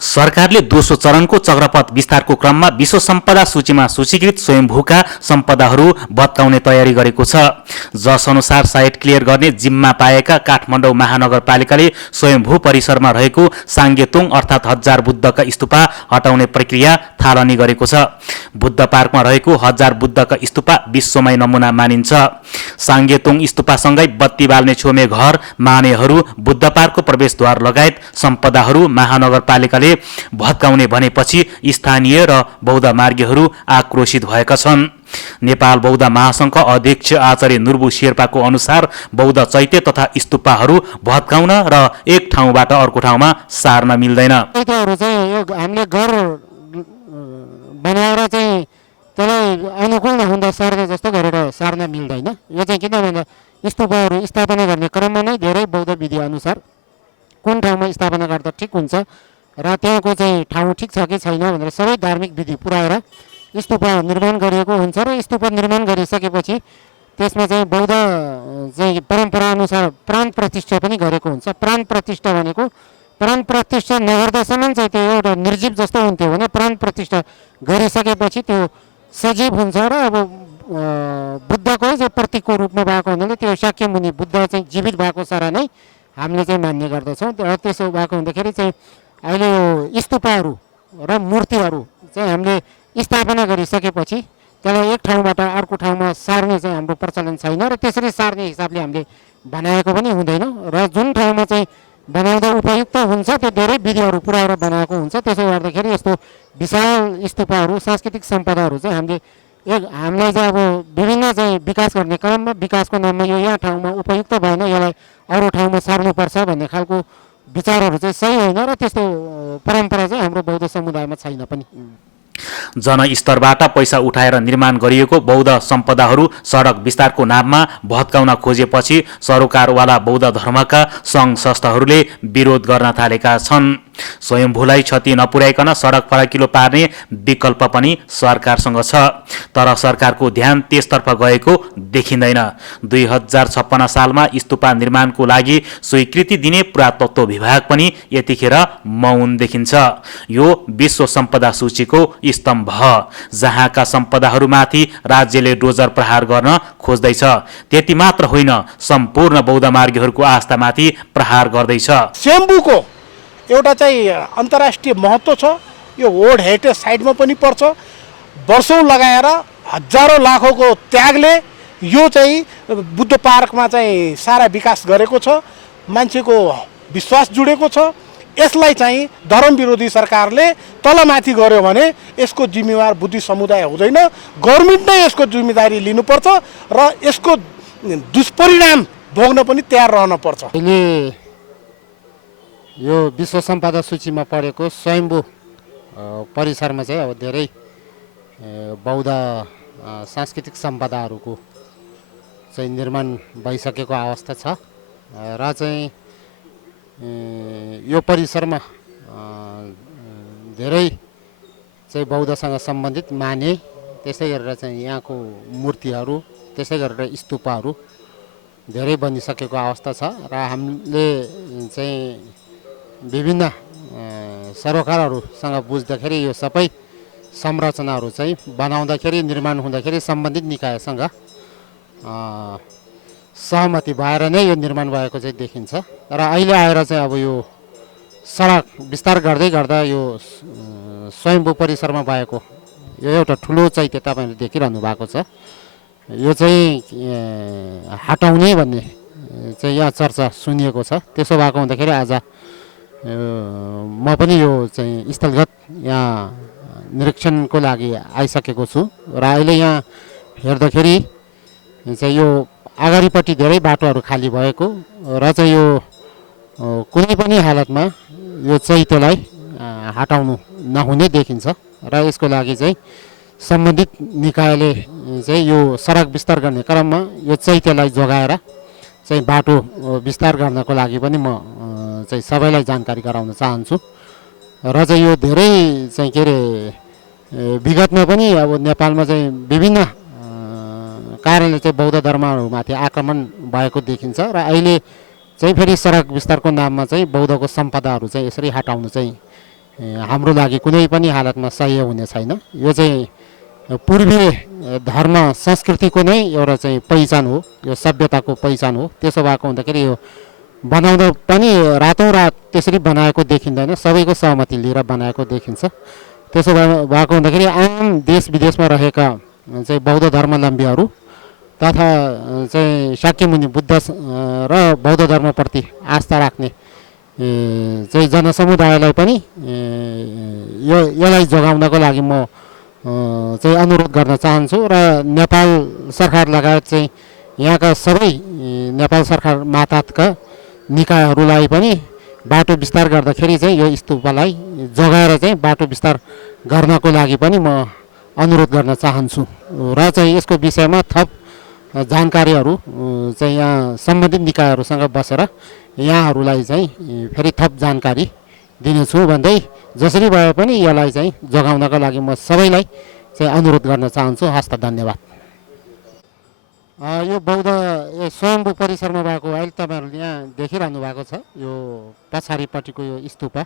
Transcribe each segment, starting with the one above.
सरकारले दोस्रो चरणको चक्रपथ विस्तारको क्रममा विश्व सम्पदा सूचीमा सूचीकृत स्वयम्भूका सम्पदाहरू भत्काउने तयारी गरेको छ। जस अनुसार साइट क्लियर गर्ने जिम्मा पाएका काठमाडौँ महानगरपालिकाले स्वयम्भू परिसरमा रहेको साङ्गेतोङ अर्थात् हजार बुद्धका स्तूपा हटाउने प्रक्रिया थालनी गरेको छ। बुद्ध पार्कमा रहेको हजार बुद्धका स्तूपा विश्वमै नमुना मानिन्छ। साङ्गेतोङ स्तूपासँगै बत्ती बाल्ने छेउमे घर, मानेहरू, बुद्ध पार्कको प्रवेशद्वार लगायत सम्पदाहरू महानगरपालिकाले भत्काउने भनेपछि स्थानीय र बौद्ध मार्गीहरू आक्रोशित भएका छन्। नेपाल बौद्ध महासङ्घका अध्यक्ष आचार्य नुर्बु शेर्पाको अनुसार बौद्ध चैत्य तथा स्तूपाहरू भत्काउन र एक ठाउँबाट अर्को ठाउँमा सार्न मिल्दैन। हामीले घर बनाएर चाहिँ त्यसलाई अनुकूल नहुँदा सार्ने जस्तो गरेर सार्न मिल्दैन। यो चाहिँ किन भन्दा स्तूपहरू स्थापना गर्ने क्रममा नै धेरै बौद्ध विधि अनुसार कुन ठाउँमा स्थापना गर्दा ठिक हुन्छ र त्यहाँको चाहिँ ठाउँ ठिक छ कि छैन भनेर सबै धार्मिक विधि पुऱ्याएर स्तूप निर्माण गरिएको हुन्छ र स्तूप निर्माण गरिसकेपछि त्यसमा चाहिँ बौद्ध चाहिँ परम्परा अनुसार प्राण प्रतिष्ठा पनि गरेको हुन्छ। प्राण प्रतिष्ठा भनेको प्राण प्रतिष्ठा नगर्दासम्म चाहिँ त्यो एउटा निर्जीव जस्तो हुन्थ्यो भने प्राण प्रतिष्ठा गरिसकेपछि त्यो सजीव हुन्छ र अब बुद्धको चाहिँ प्रतीकको रूपमा भएको हुनाले त्यो शाक्य मुनि बुद्ध चाहिँ जीवित भएको सारा नै हामीले चाहिँ मान्ने गर्दछौँ। त्यसो भएको हुँदाखेरि चाहिँ अहिले यो स्तूपहरू र मूर्तिहरू चाहिँ हामीले स्थापना गरिसकेपछि त्यसलाई एक ठाउँबाट अर्को ठाउँमा सार्ने चाहिँ हाम्रो प्रचलन छैन र त्यसरी सार्ने हिसाबले हामीले बनाएको पनि हुँदैन र जुन ठाउँमा चाहिँ बनाउँदा उपयुक्त हुन्छ त्यो धेरै विधिहरू पुऱ्याएर बनाएको हुन्छ। त्यसो गर्दाखेरि यस्तो विशाल स्तूपहरू सांस्कृतिक सम्पदाहरू चाहिँ हामीलाई चाहिँ अब विभिन्न चाहिँ विकास गर्ने क्रममा विकासको नाममा यो यहाँ ठाउँमा उपयुक्त भएन, यसलाई अरू ठाउँमा सार्नुपर्छ भन्ने खालको विचारहरू चाहिँ सही होइन र त्यस्तो परम्परा चाहिँ हाम्रो बौद्ध समुदायमा छैन पनि। जनस्तरबाट पैसा उठाएर निर्माण गरिएको बौद्ध सम्पदाहरू सडक विस्तारको नाममा भत्काउन खोजेपछि सरोकारवाला बौद्ध धर्मका सङ्घ संस्थाहरूले विरोध गर्न थालेका छन्। स्वयम्भूलाई क्षति नपुर्याइकन सडक फराकिलो पार्ने विकल्प पनि सरकारसँग छ, तर सरकारको ध्यान त्यसतर्फ गएको देखिँदैन। 2056 सालमा स्तूपा निर्माणको लागि स्वीकृति दिने पुरातत्व विभाग पनि यतिखेर मौन देखिन्छ। यो विश्व सम्पदा सूचीको स्तम्भ जहाँका सम्पदाहरूमाथि राज्यले डोजर प्रहार गर्न खोज्दैछ। त्यति मात्र होइन, सम्पूर्ण बौद्ध मार्गीहरूको आस्थामाथि प्रहार गर्दैछ। स्वयम्भूको एउटा चाहिँ अन्तर्राष्ट्रिय महत्त्व छ। यो वर्ल्ड हेरिटेज साइटमा पनि पर्छ। वर्षौँ लगाएर हजारौँ लाखौँको त्यागले यो चाहिँ बुद्ध पार्कमा चाहिँ सारा विकास गरेको छ। मान्छेको विश्वास जुडेको छ। यसलाई चाहिँ धर्म विरोधी सरकारले तलमाथि गर्यो भने यसको जिम्मेवार बुद्धिस्ट समुदाय हुँदैन, गभर्मेन्ट नै यसको जिम्मेदारी लिनुपर्छ र यसको दुष्परिणाम भोग्न पनि तयार रहन पर्छ। यो विश्व सम्पदा सूचीमा परेको स्वयम्भू परिसरमा चाहिँ अब धेरै बौद्ध सांस्कृतिक सम्पदाहरूको चाहिँ निर्माण भइसकेको अवस्था छ र चाहिँ यो परिसरमा धेरै चाहिँ बौद्धसँग सम्बन्धित माने, त्यसै गरेर चाहिँ यहाँको मूर्तिहरू, त्यसै गरेर स्तूपहरू धेरै बनिसकेको अवस्था छ र हामीले चाहिँ विभिन्न सरोकारहरूसँग बुझ्दाखेरि यो सबै संरचनाहरू चाहिँ बनाउँदाखेरि निर्माण हुँदाखेरि सम्बन्धित निकायसँग सहमति भएर नै यो निर्माण भएको चाहिँ देखिन्छ र अहिले आएर चाहिँ अब यो सडक विस्तार गर्दै गर्दा यो स्वयम्भू परिसरमा भएको यो एउटा ठुलो चैत्य तपाईँहरूले देखिरहनु भएको छ। यो चाहिँ हटाउने भन्ने चाहिँ यहाँ चर्चा सुनिएको छ। त्यसो भएको हुँदाखेरि आज म पनि यो चाहिँ स्थलगत यहाँ निरीक्षणको लागि आइसकेको छु र अहिले यहाँ हेर्दाखेरि चाहिँ यो अगाडिपट्टि धेरै बाटोहरू खाली भएको र चाहिँ यो कुनै पनि हालतमा यो चैत्यलाई हटाउनु नहुने देखिन्छ र यसको लागि चाहिँ सम्बन्धित निकायले चाहिँ यो सडक विस्तार गर्ने क्रममा यो चैत्यलाई जोगाएर चाहिँ बाटो विस्तार गर्नको लागि पनि म चाहिँ सबैलाई जानकारी गराउन चाहन्छु र चाहिँ यो धेरै चाहिँ के अरे विगतमा पनि अब नेपालमा चाहिँ विभिन्न कारणले चाहिँ बौद्ध धर्महरूमाथि आक्रमण भएको देखिन्छ र अहिले चाहिँ फेरि सडक विस्तारको नाममा चाहिँ बौद्धको सम्पदाहरू चाहिँ यसरी हटाउनु चाहिँ हाम्रो लागि कुनै पनि हालतमा सह्य हुने छैन। यो चाहिँ पूर्वीय धर्म संस्कृतिको नै एउटा चाहिँ पहिचान हो, यो सभ्यताको पहिचान हो। त्यसो भएको हुँदाखेरि यो बनाउँदा पनि रातौँ रात त्यसरी बनाएको देखिँदैन, सबैको सहमति लिएर बनाएको देखिन्छ। त्यसो भएको हुँदाखेरि आम देश विदेशमा रहेका चाहिँ बौद्ध धर्मावलम्बीहरू तथा चाहिँ शाक्यमुनि बुद्ध र बौद्ध धर्मप्रति आस्था राख्ने चाहिँ जनसमुदायलाई पनि यसलाई जोगाउनको लागि म चाहिँ अनुरोध गर्न चाहन्छु र नेपाल सरकार लगायत चाहिँ यहाँका सबै नेपाल सरकार मातहतका निकायहरूलाई पनि बाटो विस्तार गर्दाखेरि चाहिँ यो स्तूपलाई जोगाएर चाहिँ बाटो विस्तार गर्नको लागि पनि म अनुरोध गर्न चाहन्छु र चाहिँ यसको विषयमा थप जानकारीहरू चाहिँ यहाँ सम्बन्धित निकायहरूसँग बसेर यहाँहरूलाई चाहिँ फेरि थप जानकारी दिनेछु भन्दै जसरी भए पनि यसलाई चाहिँ जोगाउनको लागि म सबैलाई चाहिँ अनुरोध गर्न चाहन्छु। हस्त धन्यवाद। यो बौद्ध स्वयम्भू परिसरमा भएको अहिले तपाईँहरूले यहाँ देखिरहनु भएको छ यो पछाडिपट्टिको यो स्तूप।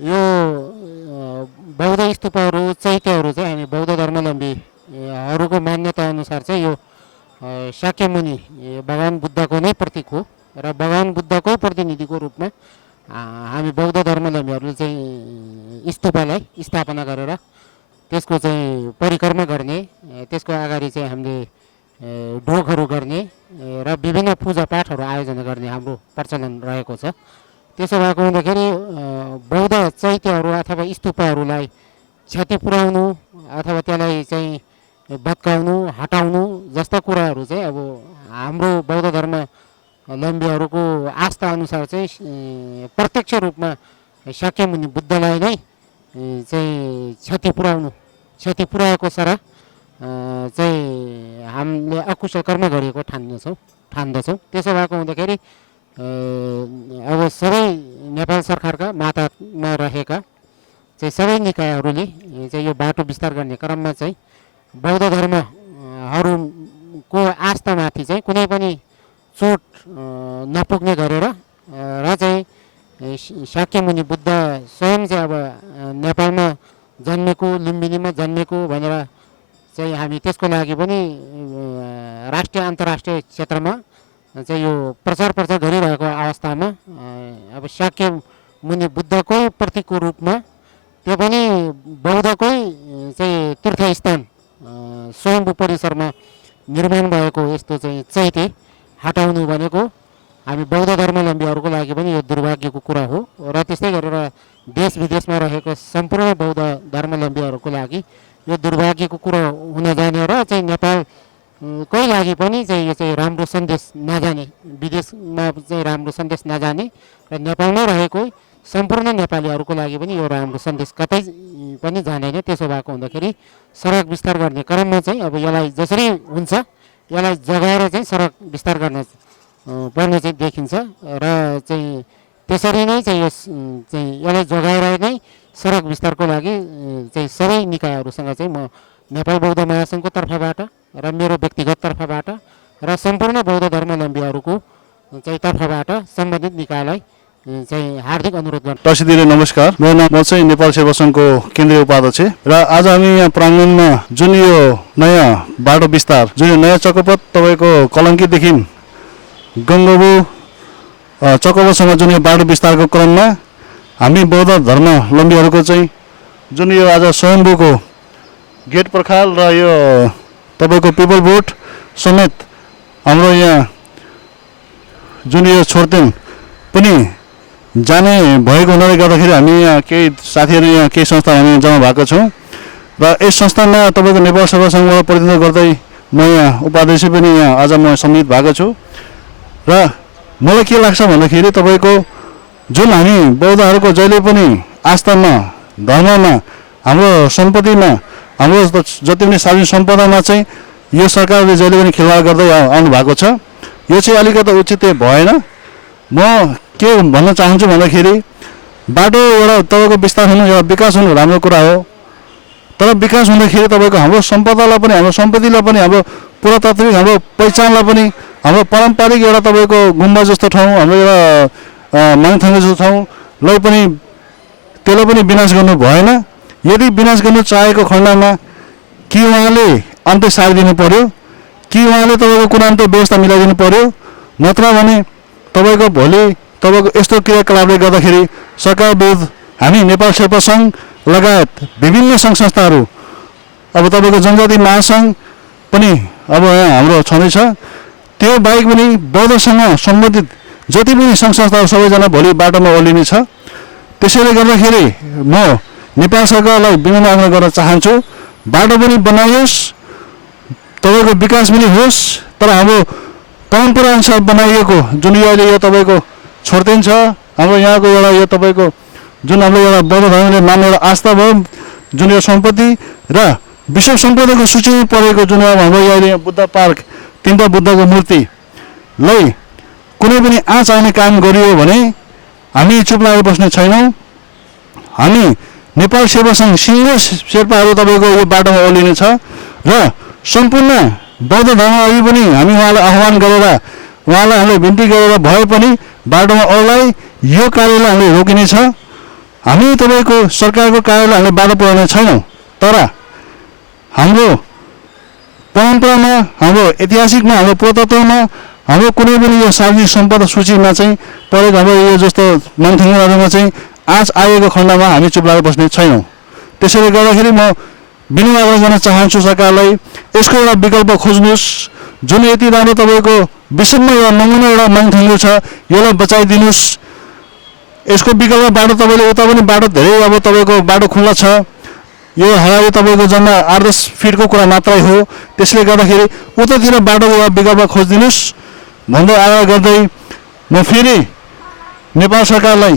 यो बौद्ध स्तूपहरू चैत्यहरू चाहिँ हामी बौद्ध धर्मावलम्बीहरूको मान्यता अनुसार चाहिँ यो शाक्यमुनि भगवान् बुद्धको नै प्रतीक हो र भगवान् बुद्धको प्रतिनिधिको रूपमा हामी बौद्ध धर्मावलम्बीहरूले चाहिँ स्तूपलाई स्थापना गरेर त्यसको चाहिँ परिक्रमा गर्ने, त्यसको अगाडि चाहिँ हामीले ढोगहरू गर्ने र विभिन्न पूजापाठहरू आयोजना गर्ने हाम्रो प्रचलन रहेको छ। त्यसो भएको हुँदाखेरि बौद्ध चैत्यहरू अथवा स्तूपहरूलाई क्षति पुर्याउनु अथवा त्यसलाई चाहिँ भत्काउनु हटाउनु जस्ता कुराहरू चाहिँ अब हाम्रो बौद्ध धर्मावलम्बीहरूको आस्था अनुसार चाहिँ प्रत्यक्ष रूपमा शाक्यमुनि बुद्धलाई नै चाहिँ क्षति पुर्याएको सरा चाहिँ हामीले अकुशल कर्म गरेको ठान्दछौँ। त्यसो भएको हुँदाखेरि अब सबै नेपाल सरकारका मातहतमा रहेका चाहिँ सबै निकायहरूले चाहिँ यो बाटो विस्तार गर्ने क्रममा चाहिँ बौद्ध धर्महरूको आस्थामाथि चाहिँ कुनै पनि चोट नपुग्ने गरेर र चाहिँ शाक्यमुनि बुद्ध स्वयं चाहिँ अब नेपालमा जन्मेको, लुम्बिनीमा जन्मेको भनेर चाहिँ हामी त्यसको लागि पनि राष्ट्रिय अन्तर्राष्ट्रिय क्षेत्रमा चाहिँ यो प्रचार गरिरहेको अवस्थामा अब शाक्यमुनि बुद्धकै प्रतीकको रूपमा त्यो पनि बौद्धकै चाहिँ तीर्थस्थान स्वयम्भू परिसरमा निर्माण भएको यस्तो चाहिँ चैत्य हटाउनु भनेको हामी बौद्ध धर्मावलम्बीहरूको लागि पनि यो दुर्भाग्यको कुरा हो र त्यस्तै गरेर देश विदेशमा रहेको सम्पूर्ण बौद्ध धर्मावलम्बीहरूको लागि यो दुर्भाग्यको कुरो हुन जाने र चाहिँ नेपालकै लागि पनि चाहिँ यो चाहिँ राम्रो सन्देश नजाने, विदेशमा चाहिँ राम्रो सन्देश नजाने र नेपालमा रहेको सम्पूर्ण नेपालीहरूको लागि पनि यो राम्रो सन्देश कतै पनि जाँदैन। त्यसो भएको हुँदाखेरि सडक विस्तार गर्ने क्रममा चाहिँ अब यसलाई जसरी हुन्छ यसलाई जगाएर चाहिँ सडक विस्तार गर्न पर्ने चाहिँ देखिन्छ र चाहिँ त्यसरी नै चाहिँ यो चाहिँ यसलाई जोगाएर नै सडक विस्तारको लागि चाहिँ सबै निकायहरूसँग चाहिँ म नेपाल बौद्ध महासङ्घको तर्फबाट र मेरो व्यक्तिगत तर्फबाट र सम्पूर्ण बौद्ध धर्मावलम्बीहरूको चाहिँ तर्फबाट सम्बन्धित निकायलाई चाहिँ हार्दिक अनुरोध गर्छु। दर्शकले नमस्कार, मेरो नाम म चाहिँ नेपाल सेवा सङ्घको केन्द्रीय उपाध्यक्ष र आज हामी यहाँ प्राङ्गणमा जुन यो नयाँ बाटो विस्तार जुन यो नयाँ चक्कपथ तपाईँको कलङ्कीदेखि गङ्गबु चक्कपथसम्म जुन यो बाटो विस्तारको क्रममा हामी बौद्ध धर्मावलम्बीहरूको चाहिँ जुन यो आज स्वयम्भूको गेट पर्खाल र यो तपाईँको पिपल बोट समेत हाम्रो यहाँ जुन यो छोर्तेन पनि जाने भएको हुनाले गर्दाखेरि हामी यहाँ केही साथीहरू यहाँ केही संस्थान हामी जम्मा भएको छौँ र यस संस्थानमा तपाईँको नेपाल सेवा सङ्घबाट प्रतिनिधित्व गर्दै म यहाँ उपाध्यक्ष पनि यहाँ आज म सम्मिलित भएको छु र मलाई के लाग्छ भन्दाखेरि तपाईँको जुन हामी बौद्धहरूको जहिले पनि आस्थामा धर्ममा हाम्रो सम्पत्तिमा हाम्रो जति पनि सार्वजनिक सम्पदामा चाहिँ यो सरकारले जहिले पनि खेलवाड गर्दै आउनु भएको छ। यो चाहिँ अलिकति उचित भएन। म के भन्न चाहन्छु भन्दाखेरि बाटो एउटा तपाईँको विस्तार हुनु एउटा विकास हुनु राम्रो कुरा हो, तर विकास हुँदाखेरि तपाईँको हाम्रो सम्पदालाई पनि हाम्रो सम्पत्तिलाई पनि हाम्रो पुरातात्विक हाम्रो पहिचानलाई पनि हाम्रो पारम्परिक एउटा तपाईँको गुम्बा जस्तो ठाउँ हाम्रो एउटा माङथाङ्गे जस्तो ठाउँलाई पनि त्यसलाई पनि विनाश गर्नु भएन। यदि विनाश गर्नु चाहेको खण्डमा कि उहाँले अन्त्य सारिदिनु पर्यो, कि उहाँले तपाईँको कुनै अन्त्य व्यवस्था मिलाइदिनु पर्यो, नत्र भने तपाईँको भोलि तपाईँको यस्तो क्रियाकलापले गर्दाखेरि सरकार विरुद्ध हामी नेपाल शेर्पा सङ्घ लगायत विभिन्न सङ्घ संस्थाहरू, अब तपाईँको जनजाति महासङ्घ पनि अब यहाँ हाम्रो छँदैछ, त्यो बाहेक पनि बौद्धसँग सम्बन्धित जति पनि सङ्घ संस्थाहरू सबैजना भोलि बाटोमा ओर्लिनेछ। त्यसैले गर्दाखेरि म नेपाल सरकारलाई विनम्र आग्रह गर्न चाहन्छु, बाटो पनि बनाइयोस्, तपाईँको विकास पनि होस्, तर हाम्रो परम्परा अनुसार बनाइएको जुन यो अहिले यो तपाईँको छोर्तेन छ, हाम्रो यहाँको एउटा यो तपाईँको जुन हाम्रो एउटा बौद्ध धर्मले मान्ने एउटा आस्था भयो, जुन यो सम्पत्ति र विश्व सम्पदाको सूचीमा परेको जुन हाम्रो यहाँ बुद्ध पार्क, तीनवटा बुद्धको मूर्तिलाई कुनै पनि आँच आउने काम गरियो भने हामी चुप लागेर बस्ने छैनौँ। हामी नेपाल सेवा सङ्घ सिङ्गो शेर्पाहरू तपाईँको यो बाटोमा ओर्लिनेछ र सम्पूर्ण बौद्ध धर्मअघि पनि हामी उहाँलाई आह्वान गरेर उहाँलाई हामीले बिन्ती गरेर भए पनि बाटोमा ओर्लाई यो कार्यलाई हामीले रोकिनेछ। हामी तपाईँको सरकारको कार्यलाई हामीले बाटो पुर्याउने छैनौँ, तर हाम्रो परम्परामा, हाम्रो ऐतिहासिकमा, हाम्रो पुरातत्वमा, हाम्रो कुनै पनि यो सार्वजनिक सम्पदा सूचीमा चाहिँ परेको हाम्रो यो जस्तो मनथुङ्गाहरूमा चाहिँ आँच आएको खण्डमा हामी चुप लागेर बस्ने छैनौँ। त्यसैले गर्दाखेरि म विनम्र आग्रह गर्न चाहन्छु सरकारलाई, यसको एउटा विकल्प खोज्नुहोस्। जुन यति राम्रो तपाईँको विश्वमा एउटा नमुना एउटा मनथुङ्गो छ, यसलाई बचाइदिनुहोस्। यसको विकल्प बाटो तपाईँले उता पनि बाटो धेरै अब तपाईँको बाटो खुल्ला छ, यो हाराले तपाईँको जम्मा 8-10 फिटको कुरा मात्रै हो। त्यसले गर्दाखेरि उतातिर बाटोको एउटा विकल्प खोजिदिनुहोस् भन्दै आग्रह गर्दै म फेरि नेपाल सरकारलाई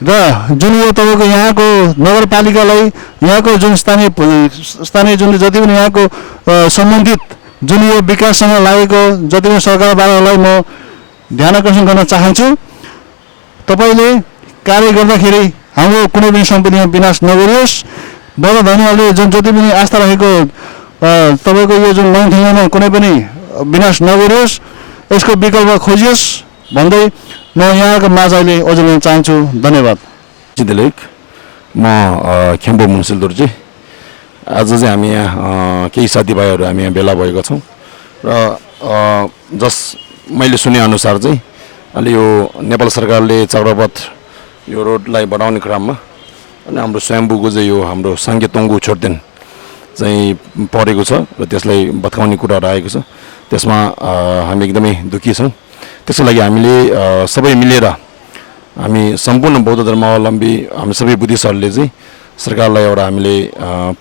र जुन यो तपाईँको यहाँको नगरपालिकालाई, यहाँको जुन स्थानीय जुन जति पनि यहाँको सम्बन्धित जुन यो विकाससँग लागेको जति पनि सरकारबाटलाई म ध्यान आकर्षण गर्न चाहन्छु, तपाईँले कार्य गर्दाखेरि हाम्रो कुनै पनि सम्पत्तिमा विनाश नगरियोस्। बौद्ध धर्मले जुन जति पनि आस्था राखेको तपाईँको यो जुन मनथुङ्गामा कुनै पनि विनाश नगरियोस्, यसको विकल्प खोजियोस् भन्दै म यहाँको माझ अहिले अझ लिन चाहन्छु। धन्यवाद। चिन्तलेक, म खेम्बो मुन्सिल दुर्जे। आज चाहिँ हामी यहाँ केही साथीभाइहरू हामी यहाँ भेला भएका छौँ र मैले सुनेअनुसार चाहिँ अहिले यो नेपाल सरकारले चक्रपथ यो रोडलाई बढाउने क्रममा अनि हाम्रो स्वयम्भूको चाहिँ यो हाम्रो साङ्गे तोङ्गु छोर्तेन चाहिँ परेको छ र त्यसलाई भत्काउने कुराहरू आएको छ। त्यसमा हामी एकदमै दुःखी छौँ। त्यसको लागि हामीले सबै मिलेर हामी सम्पूर्ण बौद्ध धर्मावलम्बी हामी सबै बुद्धिस्टहरूले चाहिँ सरकारलाई एउटा हामीले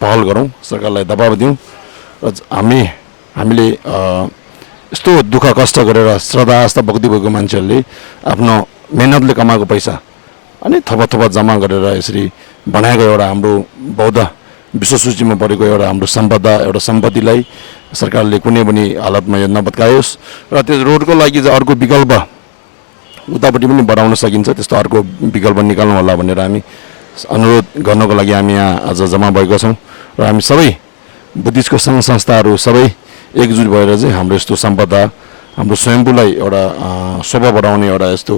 पहल गरौँ, सरकारलाई दबाब दिउँ र हामीले यस्तो दुःख कष्ट गरेर श्रद्धा आस्था भक्ति भएको मान्छेहरूले आफ्नो मेहनतले कमाएको पैसा अनि थप जम्मा गरेर यसरी बनाएको एउटा हाम्रो बौद्ध विश्व सूचीमा परेको एउटा हाम्रो सम्पदा, एउटा सम्पत्तिलाई सरकारले कुनै पनि हालतमा यो नभत्कायोस् र त्यो रोडको लागि चाहिँ अर्को विकल्प उतापट्टि पनि बढाउन सकिन्छ, त्यस्तो अर्को विकल्प निकाल्नु होला भनेर हामी अनुरोध गर्नको लागि हामी यहाँ आज जम्मा भएका छौँ र हामी सबै बुद्धिस्टको सङ्घ संस्थाहरू सबै एकजुट भएर चाहिँ हाम्रो यस्तो सम्पदा, हाम्रो स्वयम्भूलाई एउटा शोभा बढाउने एउटा यस्तो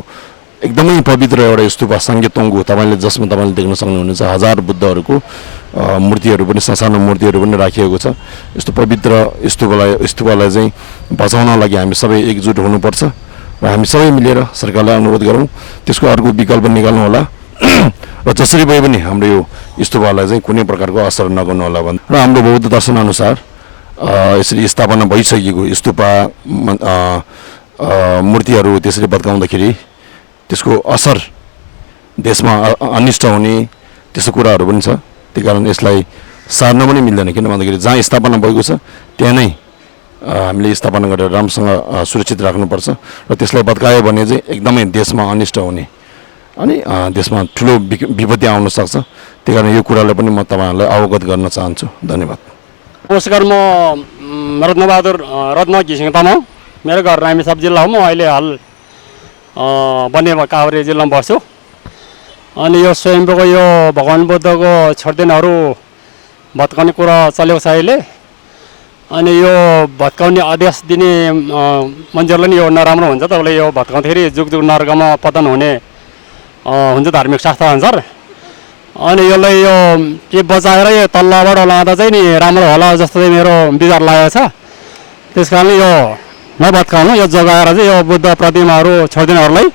एकदमै पवित्र एउटा स्तूपा साङ्गे तोङ्गु जसमा तपाईँले देख्न सक्नुहुनेछ 1000 बुद्धहरूको मूर्तिहरू पनि, सानो मूर्तिहरू पनि राखिएको छ। यस्तो पवित्र स्तूपलाई चाहिँ बचाउन लागि हामी सबै एकजुट हुनुपर्छ र हामी सबै मिलेर सरकारलाई अनुरोध गरौँ त्यसको अर्को विकल्प निकाल्नु होला र जसरी भए पनि हाम्रो यो स्तूपलाई चाहिँ कुनै प्रकारको असर नगर्नु होला र हाम्रो बौद्ध दर्शन अनुसार यसरी स्थापना भइसकेको स्तूपा मूर्तिहरू त्यसरी भत्काउँदाखेरि त्यसको असर देशमा अनिष्ट हुने त्यस्तो कुराहरू पनि छ। त्यही कारण यसलाई सार्न पनि मिल्दैन, किन भन्दाखेरि जहाँ स्थापना भएको छ त्यहाँ नै हामीले स्थापना गरेर राम्रोसँग सुरक्षित राख्नुपर्छ र त्यसलाई भत्कायो भने चाहिँ एकदमै देशमा अनिष्ट हुने अनि देशमा ठुलो विपत्ति आउन सक्छ। त्यही कारण यो कुरालाई पनि म तपाईँहरूलाई अवगत गर्न चाहन्छु। धन्यवाद। नमस्कार, म रत्नबहादुर रत्न घिसिङ तामाङ। मेरो घर रामेछाप जिल्ला हो। म अहिले हाल बनेपा काभ्रे जिल्लामा बस्छु। अनि यो स्वयम्भूको यो भगवान् बुद्धको छोर्तेनहरू भत्काउने कुरा चलेको छ अहिले। अनि यो भत्काउने आदेश दिने मान्छेहरूलाई नि यो नराम्रो हुन्छ। तपाईँले यो भत्काउँदाखेरि जुग जुग नरकमा पतन हुने हुन्छ धार्मिक शास्त्र अनुसार। अनि यसलाई यो के बचाएर यो तल्लाबाट लाँदा चाहिँ नि राम्रो होला जस्तो चाहिँ मेरो विचार लागेको छ। त्यस कारणले यो नभत्काउनु, यो जोगाएर चाहिँ यो बुद्ध प्रतिमाहरू छोडिदिनेहरूलाई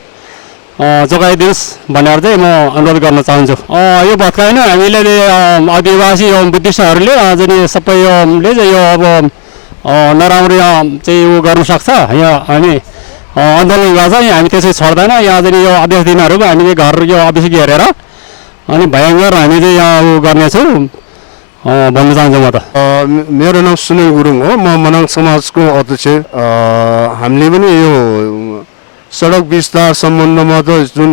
जोगाइदिनुहोस् भनेर चाहिँ म अनुरोध गर्न चाहन्छु। यो भत्काएन हामीले आदिवासी यो बुद्धिस्टहरूले चाहिँ सबै योले चाहिँ यो अब नराम्रो चाहिँ उ गर्नु सक्छ। यहाँ हामी आन्दोलन गर्छ, हामी त्यसै छोड्दैन। यहाँ चाहिँ यो आदेश दिनहरूको हामीले घर यो अफिस हेरेर अनि भयङ्कर हामी चाहिँ यहाँ उ गर्नेछौँ भन्न चाहन्छु म त। मेरो नाम सुनिल गुरुङ हो, म मनाङ समाजको अध्यक्ष। हामीले पनि यो सडक विस्तार सम्बन्धमा त जुन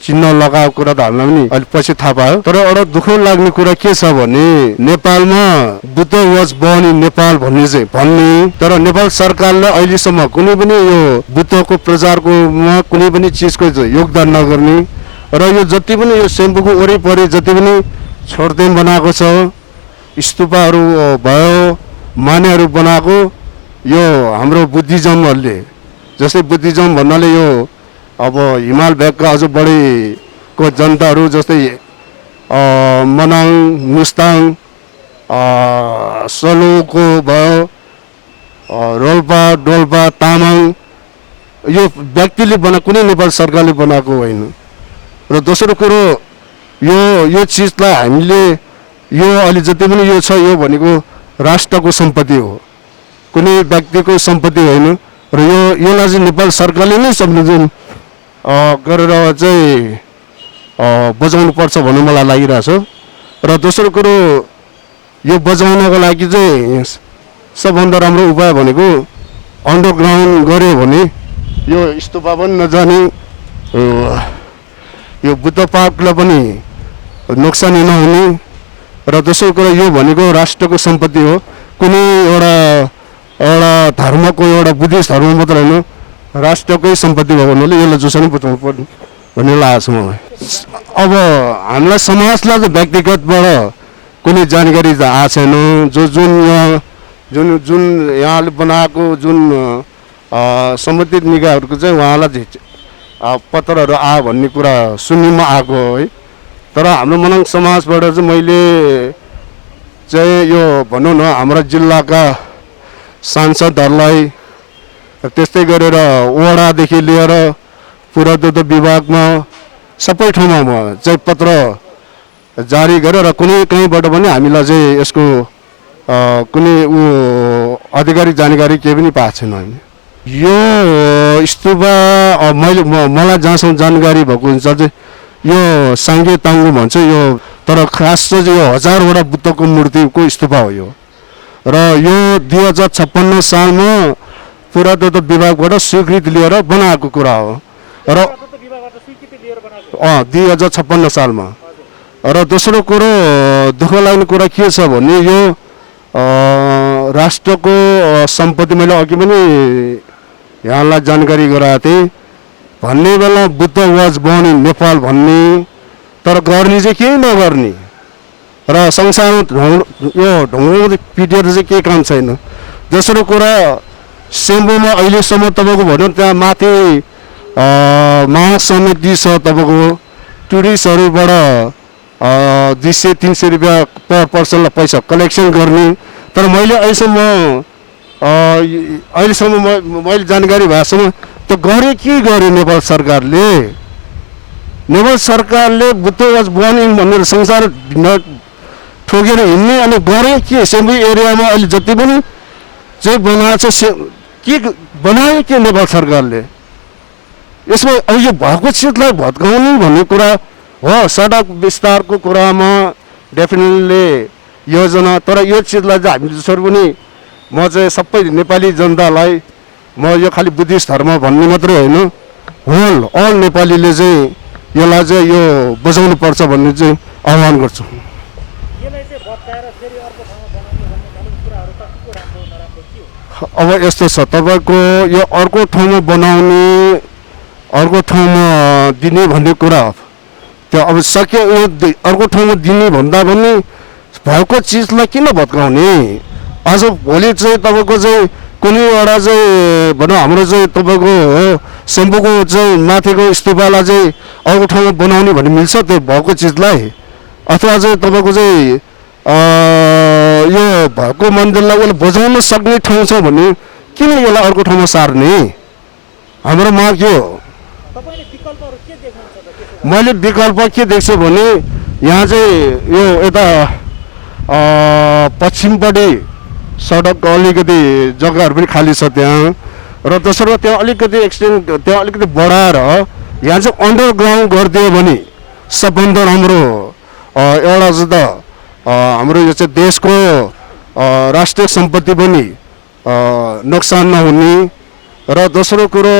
चिन्ह लगाएको कुरा त हामीलाई पनि अलिक पछि थाहा पायो। तर एउटा दुःख लाग्ने कुरा के छ भने नेपालमा Buddha was born in Nepal भन्ने तर नेपाल सरकारले अहिलेसम्म कुनै पनि यो बुद्धको प्रचारकोमा कुनै पनि चिजको योगदान नगर्ने र यो जति पनि यो सेम्पूको वरिपरि जति पनि छोडदेन बनाएको छ, स्तूपहरू भयो, मानेहरू बनाएको, यो हाम्रो बुद्धिज्महरूले, जस्तै बुद्धिज्म भन्नाले यो अब हिमाल भेगका अझ बढीको जनताहरू जस्तै मनाङ, मुस्ताङ, सलुको भयो, रोल्पा, डोल्पा, तामाङ, यो व्यक्तिले कुनै नेपाल सरकारले बनाएको होइन। र दोस्रो कुरो यो चिजलाई हामीले यो अलि जति पनि यो छ यो भनेको राष्ट्रको सम्पत्ति हो, कुनै व्यक्तिको सम्पत्ति होइन। र यसलाई चाहिँ नेपाल सरकारले नै संरक्षण गरेर चाहिँ बचाउनु पर्छ भन्ने मलाई लागिरहेछ। र दोस्रो कुरो यो बचाउनको लागि चाहिँ सबभन्दा राम्रो उपाय भनेको अन्डरग्राउन्ड गऱ्यो भने यो स्तूपा पनि नजाने, यो बुद्ध पार्कलाई पनि नोक्सानी नहुने। र दोस्रो कुरो यो भनेको राष्ट्रको सम्पत्ति हो, कुनै एउटा धर्मको एउटा बुद्धिस्ट धर्म मात्र होइन, राष्ट्रकै सम्पत्ति भएको हुनाले यसलाई जोसानी बचाउनु पर्ने भन्ने लागेको छ मलाई। अब हामीलाई समाजलाई त व्यक्तिगतबाट कुनै जानकारी त आएको छैन। जुन यहाँले बनाएको जुन सम्बन्धित निकायहरूको चाहिँ उहाँलाई पत्रहरू आयो भन्ने कुरा सुन्नुमा आएको है। तर हाम्रो मनाङ समाजबाट चाहिँ मैले चाहिँ यो भनौँ न हाम्रा जिल्लाका सांसदहरूलाई त्यस्तै गरेर वडादेखि लिएर पुरातत्व विभागमा सबै ठाउँमा म चाहिँ पत्र जारी गरेर कुनै कहीँबाट पनि हामीलाई चाहिँ यसको कुनै आधिकारिक जानकारी केही पनि पाएको छैन। हामी यो स्तूपा मलाई जहाँसम्म जानकारी भएको हुन्छ चाहिँ यो साङ्गे ताङ्गु भन्छ यो, तर खास चाहिँ यो 1000वटा बुद्धको मूर्तिको स्तूपा हो यो। र यो 2056 सालमा पुरातत्व विभागबाट स्वीकृति लिएर बनाएको कुरा हो र 2056 सालमा। र दोस्रो कुरो दुःख लाग्ने कुरा के छ भने यो राष्ट्रको सम्पत्ति, मैले अघि पनि यहाँलाई जानकारी गराएको थिएँ। भन्ने बेला Buddha was born in Nepal भन्ने, तर गर्ने चाहिँ केही नगर्ने र संसारमा यो ढुङ्गा पिटेर चाहिँ केही काम छैन। दोस्रो कुरा सेम्बुमा अहिलेसम्म तपाईँको भनौँ त्यहाँ माथि महासमिति छ, तपाईँको टुरिस्टहरूबाट 200-300 रुपियाँ पर पर्सनलाई पैसा कलेक्सन गर्ने। तर मैले अहिलेसम्म मैले जानकारी भएसम्म त गरे के गर्यो नेपाल सरकारले? नेपाल सरकारले बुद्ध वाज बर्न इन भनेर संसार ठोकेर हिँड्ने अनि गरे के? सेम्बु एरियामा अहिले जति पनि चाहिँ बनाएको छ के बनायो के नेपाल सरकारले? यसमा अब यो भएको चिजलाई भत्काउने भन्ने कुरा हो। सडक विस्तारको कुरामा डेफिनेटली योजना, तर यो चिजलाई चाहिँ हामी जसरी पनि म चाहिँ सबै नेपाली जनतालाई, म यो खालि बुद्धिस्ट धर्म भन्ने मात्रै होइन, अल नेपालीले चाहिँ यसलाई चाहिँ यो बचाउनु पर्छ भन्ने चाहिँ आह्वान गर्छु। अब यस्तो छ तपाईँको यो अर्को ठाउँमा बनाउने, अर्को ठाउँमा दिने भन्ने कुरा हो। त्यो अब सक्यो यो अर्को ठाउँमा दिने भन्दा पनि भएको चिजलाई किन भत्काउने? आज भोलि चाहिँ तपाईँको चाहिँ कुनै एउटा चाहिँ भनौँ हाम्रो चाहिँ तपाईँको सेम्पूको चाहिँ माथिको स्तूपलाई चाहिँ अर्को ठाउँमा बनाउने भन्ने मिल्छ त्यो भएको चिजलाई, अथवा चाहिँ तपाईँको चाहिँ यो भएको मन्दिरलाई उसले बजाउन सक्ने ठाउँ छ भने किन यसलाई अर्को ठाउँमा सार्ने? हाम्रो माग यो हो। मैले विकल्प के देख्छु भने यहाँ चाहिँ यो यता पश्चिमपट्टि सडक अलिकति जग्गाहरू पनि खाली छ त्यहाँ, र दोस्रो त्यहाँ अलिकति एक्सटेन्ड त्यहाँ अलिकति बढाएर यहाँ चाहिँ अन्डरग्राउन्ड गरिदियो भने सबभन्दा राम्रो एउटा चाहिँ त हाम्रो यो चाहिँ देशको राष्ट्रिय सम्पत्ति पनि नोक्सान नहुने, र दोस्रो कुरो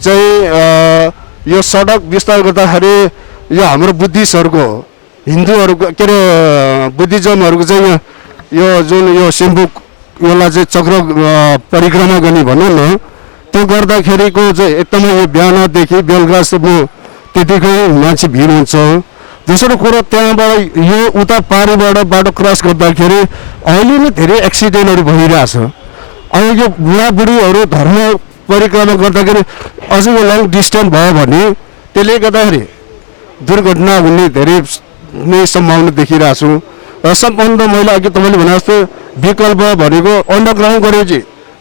चाहिँ यो सडक विस्तार गर्दाखेरि यो हाम्रो बुद्धिस्टहरूको हिन्दूहरूको के अरे बुद्धिज्महरूको चाहिँ यो जुन यो सेम्बु यसलाई चाहिँ चक्र परिक्रमा गर्ने भनौँ न, त्यो गर्दाखेरिको चाहिँ एकदमै यो बिहानदेखि बेलुकासम्म त्यतिकै मान्छे भिड हुन्छ। दोस्रो कुरो त्यहाँबाट यो उता पारिबाट बाटो क्रस गर्दाखेरि अहिले नै धेरै एक्सिडेन्टहरू भइरहेछ। अब यो बुढाबुढीहरू धर्म परिक्रमा गर्दाखेरि अझै यो लङ डिस्टेन्स भयो भने त्यसले गर्दाखेरि दुर्घटना हुने धेरै नै सम्भावना देखिरहेको छु। र सबभन्दा मैले अघि तपाईँले भने जस्तो विकल्प भनेको अन्डरग्राउन्ड गरेपछि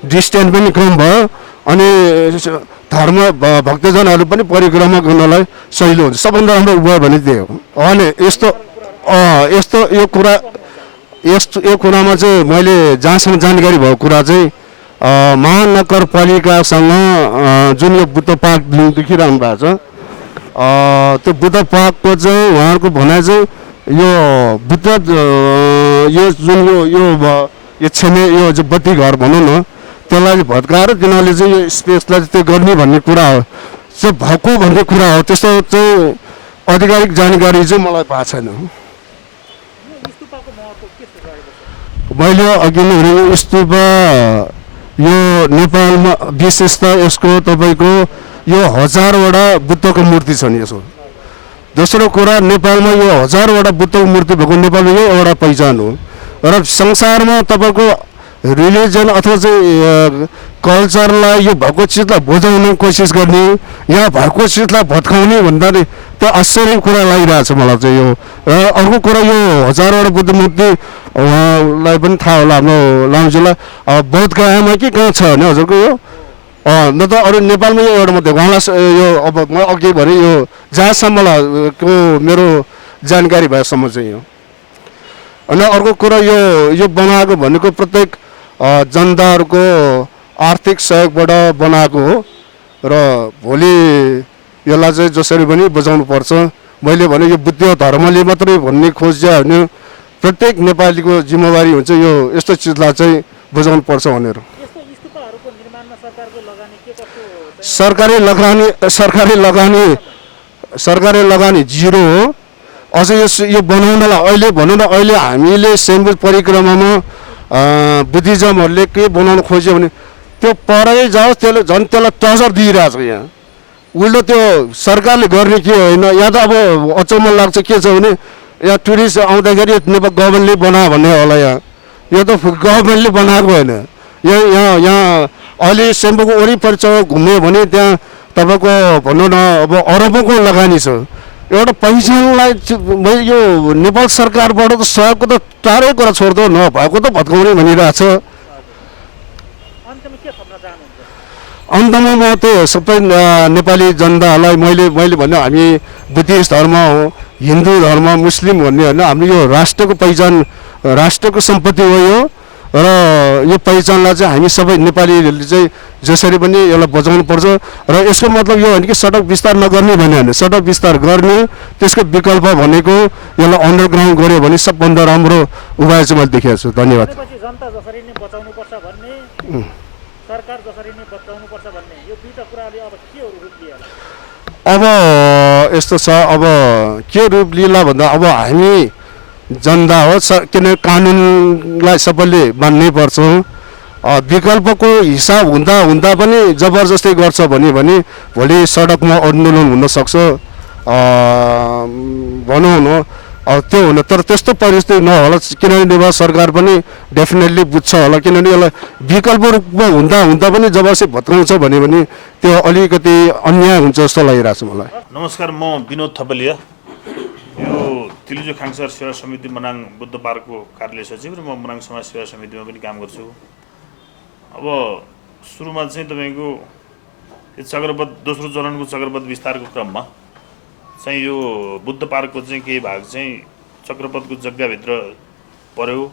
डिस्टेन्स पनि कम भयो अनि धर्म भक्तजनहरू पनि परिक्रमा गर्नलाई सजिलो हुन्छ। सबभन्दा राम्रो उपाय भने त्यही हो। अनि यस्तो यो कुरामा चाहिँ मैले जहाँसम्म जानकारी भएको कुरा चाहिँ महानगरपालिकासँग जुन यो बुद्ध पार्क देखिरहनु भएको छ, त्यो बुद्ध पार्कको चाहिँ उहाँहरूको भनाइ चाहिँ यो बुद्ध यो जुन यो छेमे यो जो बत्ती घर भनौँ न त्यसलाई भत्काएर तिनीहरूले चाहिँ यो स्पेसलाई त्यो गर्ने भन्ने कुरा हो, चाहिँ भएको भन्ने कुरा हो। त्यस्तो चाहिँ आधिकारिक जानकारी चाहिँ मलाई भएको छैन। मैले अघि नै भने स्तूपा यो नेपालमा विशेषता यसको तपाईँको यो 1000वटा बुद्धको मूर्ति छन् यसो। दोस्रो कुरा नेपालमा यो 1000वटा बुद्धको मूर्ति भएको नेपालमा यो एउटा पहिचान हो। र संसारमा तपाईँको रिलिजन अथवा चाहिँ कल्चरलाई यो भएको चिजलाई बुझाउने कोसिस गर्ने, यहाँ भएको चिजलाई भत्काउने भन्दा नि त्यो आश्चर्य कुरा लागिरहेछ मलाई चाहिँ यो। र अर्को कुरा यो 1000वटा बुद्ध मूर्ति उहाँलाई पनि थाहा होला हाम्रो लामजुलाई बौद्धगयामा के कहाँ छ भने हजुरको यो न त अरू नेपालमा यो एउटा मात्रै उहाँलाई यो अब म अघि भने यो जहाँसम्म को मेरो जानकारी भएसम्म चाहिँ यो। अनि अर्को कुरा यो बनाएको भनेको प्रत्येक जनताहरूको आर्थिक सहयोगबाट बनाएको हो र भोलि यसलाई चाहिँ जसरी पनि बचाउनु पर्छ। मैले भने यो बुद्ध धर्मले मात्रै भन्ने खोज्या भने प्रत्येक नेपालीको जिम्मेवारी हुन्छ यो यस्तो चिजलाई चाहिँ बचाउनु पर्छ भनेर। सरकारी लगानी जिरो हो। अझ यो बनाउनलाई अहिले भनौँ न अहिले हामीले सेम्बु परिक्रमामा बुद्धिज्महरूले के बनाउन खोज्यो भने त्यो परै जाओस् त्यसले झन् त्यसलाई टर्चर दिइरहेछ यहाँ। उल्टो त्यो सरकारले गर्ने के होइन। यहाँ त अब अचम्म लाग्छ के छ भने यहाँ टुरिस्ट आउँदाखेरि नेपाल गभर्मेन्टले बनायो भन्ने होला। यो त गभर्मेन्टले बनाएको होइन। यहाँ अहिले सेम्बुको वरिपरि घुम्यो भने त्यहाँ तपाईँको भनौँ न अब अरबौँको लगानी छ। एउटा पहिचानलाई यो नेपाल सरकारबाट त सहयोगको त टाढै कुरा छोड्दो नभएको त भत्काउने भनिरहेछ। अन्तमा म त्यो सबै नेपाली जनताहरूलाई मैले भने हामी बुद्धिस्ट धर्म हो, हिन्दू धर्म, मुस्लिम भन्ने होइन। हाम्रो यो राष्ट्रको पहिचान राष्ट्रको सम्पत्ति हो यो। र यो पहिचानलाई चाहिँ हामी सबै नेपालीहरूले चाहिँ जसरी पनि यसलाई बचाउनु पर्छ। र यसको मतलब यो होइन कि सडक विस्तार नगर्ने भन्ने होइन। सडक विस्तार गर्ने त्यसको विकल्प भनेको यसलाई अन्डरग्राउन्ड गऱ्यो भने सबभन्दा राम्रो उपाय चाहिँ मैले देखेको छु। धन्यवाद। अब यस्तो छ, अब के रूप लिला भन्दा अब हामी जनता हो किनभने कानुनलाई सबैले मान्नै पर्छ। विकल्पको हिसाब हुँदा पनि जबरजस्ती गर्छ भने भोलि सडकमा आन्दोलन हुन सक्छ। भनौँ न त्यो हुन, तर त्यस्तो परिस्थिति नहोला, किनभने नेपाल सरकार पनि डेफिनेटली बुझ्छ होला, किनभने यसलाई विकल्प रूपमा हुँदा पनि जब चाहिँ भत्काउँछ भने त्यो अलिकति अन्याय हुन्छ जस्तो लागिरहेको छ मलाई। नमस्कार, म विनोद थपलिया, यो तिलिजो खाङसर सेवा समिति मनाङ बुद्ध पार्कको कार्यालय सचिव र म मनाङ समाज सेवा समितिमा पनि काम गर्छु। अब सुरुमा चाहिँ तपाईँको यो चक्रपथ दोस्रो चरणको चक्रपथ विस्तारको क्रममा चाहिँ यो बुद्ध पार्कको चाहिँ केही भाग चाहिँ चक्रपथको जग्गाभित्र पर्यो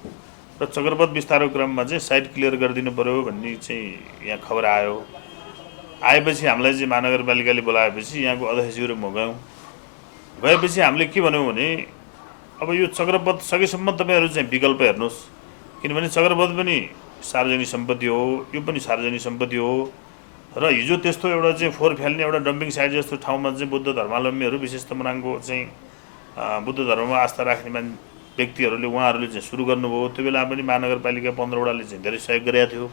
र चक्रपथ विस्तारको क्रममा चाहिँ साइट क्लियर गरिदिनु पर्यो भन्ने चाहिँ यहाँ खबर आयो। आएपछि हामीलाई चाहिँ महानगरपालिकाले बोलाएपछि यहाँको अध्यक्षज्यू र म गयौँ। गएपछि हामीले के भन्यौँ भने अब यो चक्रपथ सकेसम्म तपाईँहरू चाहिँ विकल्प हेर्नुहोस्, किनभने चक्रपथ पनि सार्वजनिक सम्पत्ति हो, यो पनि सार्वजनिक सम्पत्ति हो र हिजो त्यस्तो एउटा चाहिँ फोहोर फ्याल्ने एउटा डम्पिङ साइट जस्तो ठाउँमा चाहिँ बुद्ध धर्मावलम्बीहरू विशेष त मनाङको चाहिँ बुद्ध धर्ममा आस्था राख्ने व्यक्तिहरूले उहाँहरूले चाहिँ सुरु गर्नुभयो। त्यो बेला पनि महानगरपालिका 15वटाले चाहिँ धेरै सहयोग गरेको थियो।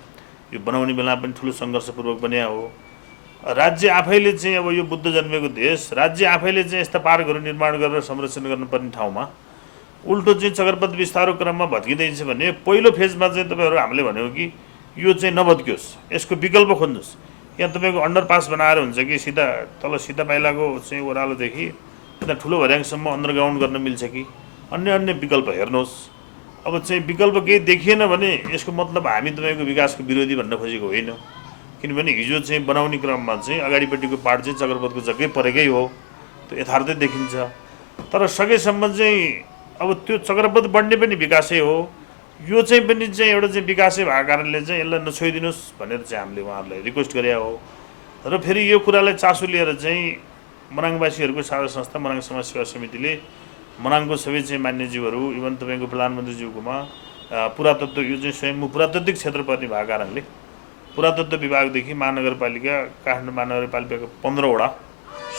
यो बनाउने बेला पनि ठुलो सङ्घर्षपूर्वक बनिया हो। राज्य आफैले चाहिँ अब यो बुद्ध जन्मेको देश, राज्य आफैले चाहिँ यस्ता पार्कहरू निर्माण गरेर संरक्षण गर्नुपर्ने ठाउँमा उल्टो चाहिँ चक्रपथ विस्तारको क्रममा भत्किँदैछ भने पहिलो फेजमा चाहिँ तपाईँहरू हामीले भन्यौँ कि यो चाहिँ नभत्कियोस्, यसको विकल्प खोज्नुहोस्। यहाँ तपाईँको अन्डरपास बनाएर हुन्छ कि सिधा तल सिधा पाइलाको चाहिँ ओह्रालोदेखि यता ठुलो भर्याङसम्म अन्डरग्राउन्ड गर्न मिल्छ कि अन्य विकल्प हेर्नुहोस्। अब चाहिँ विकल्प केही देखिएन भने यसको मतलब हामी तपाईँको विकासको विरोधी भन्न खोजेको होइन, किनभने हिजो चाहिँ बनाउने क्रममा चाहिँ अगाडिपट्टिको पार्ट चाहिँ चक्रपथको जग्गै परेकै हो, त्यो यथार्थै देखिन्छ। तर सकेसम्म चाहिँ अब त्यो चक्रपथ बढ्ने पनि विकासै हो, यो चाहिँ पनि चाहिँ एउटा चाहिँ विकासै भएको कारणले चाहिँ यसलाई नछोइदिनुहोस् भनेर चाहिँ हामीले उहाँहरूलाई रिक्वेस्ट गरे हो। र फेरि यो कुरालाई चासो लिएर चाहिँ मनाङवासीहरूको साझा संस्था मनाङ समाज सेवा समितिले मनाङको सबै चाहिँ मान्यज्यूहरू इभन तपाईँको प्रधानमन्त्रीज्यूकोमा पुरातत्व, यो चाहिँ स्वयं पुरातात्विक क्षेत्र पर्ने भएको कारणले पुरातत्व विभागदेखि महानगरपालिका काठमाडौँ महानगरपालिकाको 15वटा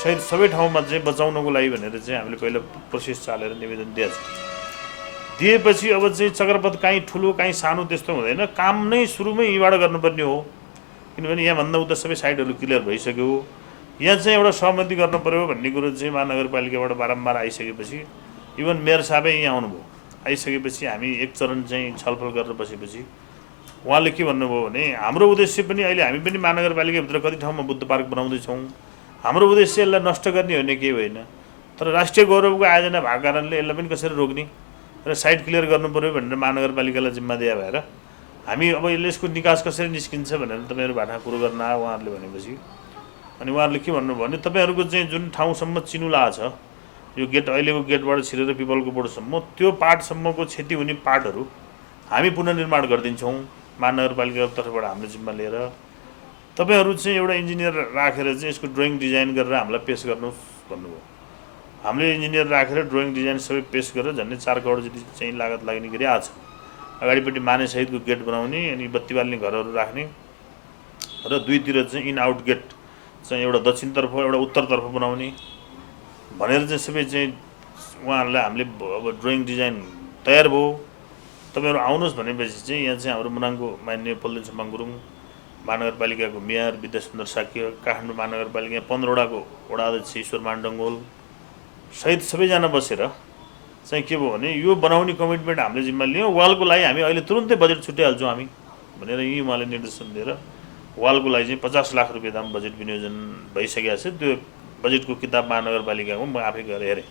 सहित सबै ठाउँमा चाहिँ बचाउनको लागि भनेर चाहिँ हामीले पहिला प्रोसेस चालेर निवेदन दिएपछि अब चाहिँ चक्रपथ काहीँ ठुलो काहीँ सानो त्यस्तो हुँदैन, काम नै सुरुमै यहीँबाट गर्नुपर्ने हो, किनभने यहाँभन्दा उता सबै साइडहरू क्लियर भइसक्यो। यहाँ चाहिँ एउटा सहमति गर्नु पऱ्यो भन्ने कुरो चाहिँ महानगरपालिकाबाट बारम्बार आइसकेपछि इभन मेयर साहबै यहाँ आउनुभयो, आइसकेपछि हामी एक चरण चाहिँ छलफल गरेर बसेपछि उहाँले के भन्नुभयो भने हाम्रो उद्देश्य पनि अहिले हामी पनि महानगरपालिकाभित्र कति ठाउँमा बुद्ध पार्क बनाउँदैछौँ, हाम्रो उद्देश्य यसलाई नष्ट गर्ने हो भने केही होइन, तर राष्ट्रिय गौरवको आयोजना भएको कारणले यसलाई पनि कसरी रोक्ने र साइट क्लियर गर्नु पऱ्यो भनेर महानगरपालिकालाई जिम्मा दिए भएर हामी अब यसको निकास कसरी निस्किन्छ भनेर तपाईँहरू भाटा कुरो गर्न आयो उहाँहरूले भनेपछि अनि उहाँहरूले के भन्नुभयो भने तपाईँहरूको चाहिँ जुन ठाउँसम्म चिनुला छ, यो गेट अहिलेको गेटबाट छिरेर पिपलको बोर्डसम्म त्यो पार्टसम्मको क्षति हुने पार्टहरू हामी पुनर्निर्माण गरिदिन्छौँ महानगरपालिकाको तर्फबाट हाम्रो जिम्मा लिएर। तपाईँहरू चाहिँ एउटा इन्जिनियर राखेर चाहिँ यसको ड्रइङ डिजाइन गरेर हामीलाई पेस गर्नुहोस् भन्नुभयो। हामीले इन्जिनियर राखेर ड्रइङ डिजाइन सबै पेस गरेर झन्डै 4 करोड जति चाहिँ लागत लाग्ने गरी आज अगाडिपट्टि मानेसहितको गेट बनाउने अनि बत्ती बाल्ने घरहरू राख्ने र दुईतिर चाहिँ इन आउट गेट चाहिँ एउटा दक्षिणतर्फ एउटा उत्तरतर्फ बनाउने भनेर चाहिँ सबै चाहिँ उहाँहरूलाई हामीले अब ड्रइङ डिजाइन तयार भयो। तपाईँहरू आउनुहोस् भनेपछि चाहिँ यहाँ चाहिँ हाम्रो मनाङको मान्य पल्देन सम्मान गुरुङ, महानगरपालिकाको मेयर विद्यासुन्दर साक्य, काठमाडौँ महानगरपालिका 15वटाको वडा अध्यक्ष ईश्वर मानडङ्गोल सहित सबैजना बसेर चाहिँ के भयो भने यो बनाउने कमिटमेन्ट हामीले जिम्मा लियौँ। वालको लागि हामी अहिले तुरुन्तै बजेट छुट्याइहाल्छौँ हामी भनेर यहीँ उहाँले निर्देशन दिएर वालको लागि चाहिँ 50 लाख रुपियाँ दाम बजेट विनियोजन भइसकेको छ। त्यो बजेटको किताब महानगरपालिकाको म आफै गएर हेरेँ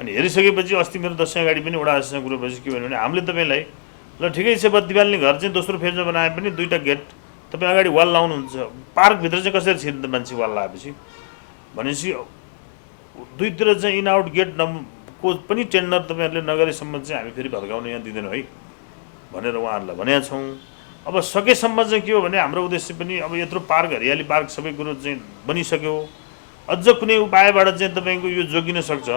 अनि हेरिसकेपछि अस्ति मेरो दसैँ अगाडि पनि वडा अध्यक्षसँग कुरो भएपछि के भन्यो भने हामीले तपाईँलाई ल ठिकै छ बत्ती बाल्ने घर चाहिँ दोस्रो फेजमा बनाए पनि 2टा गेट तपाईँ अगाडि वाल लाउनुहुन्छ, पार्कभित्र चाहिँ कसरी छिर्नु मान्छे वाल लगाएपछि भनेपछि दुईतिर चाहिँ इन आउट गेट को पनि टेन्डर तपाईँहरूले नगरेसम्म चाहिँ हामी फेरि भत्काउन यहाँ दिँदैनौँ है भनेर उहाँहरूलाई भनेका छौँ। अब सकेसम्म चाहिँ के हो भने हाम्रो उद्देश्य पनि अब यत्रो पार्क हरियाली पार्क सबै कुरो चाहिँ बनिसक्यो, अझ कुनै उपायबाट चाहिँ तपाईँको यो जोगिन सक्छ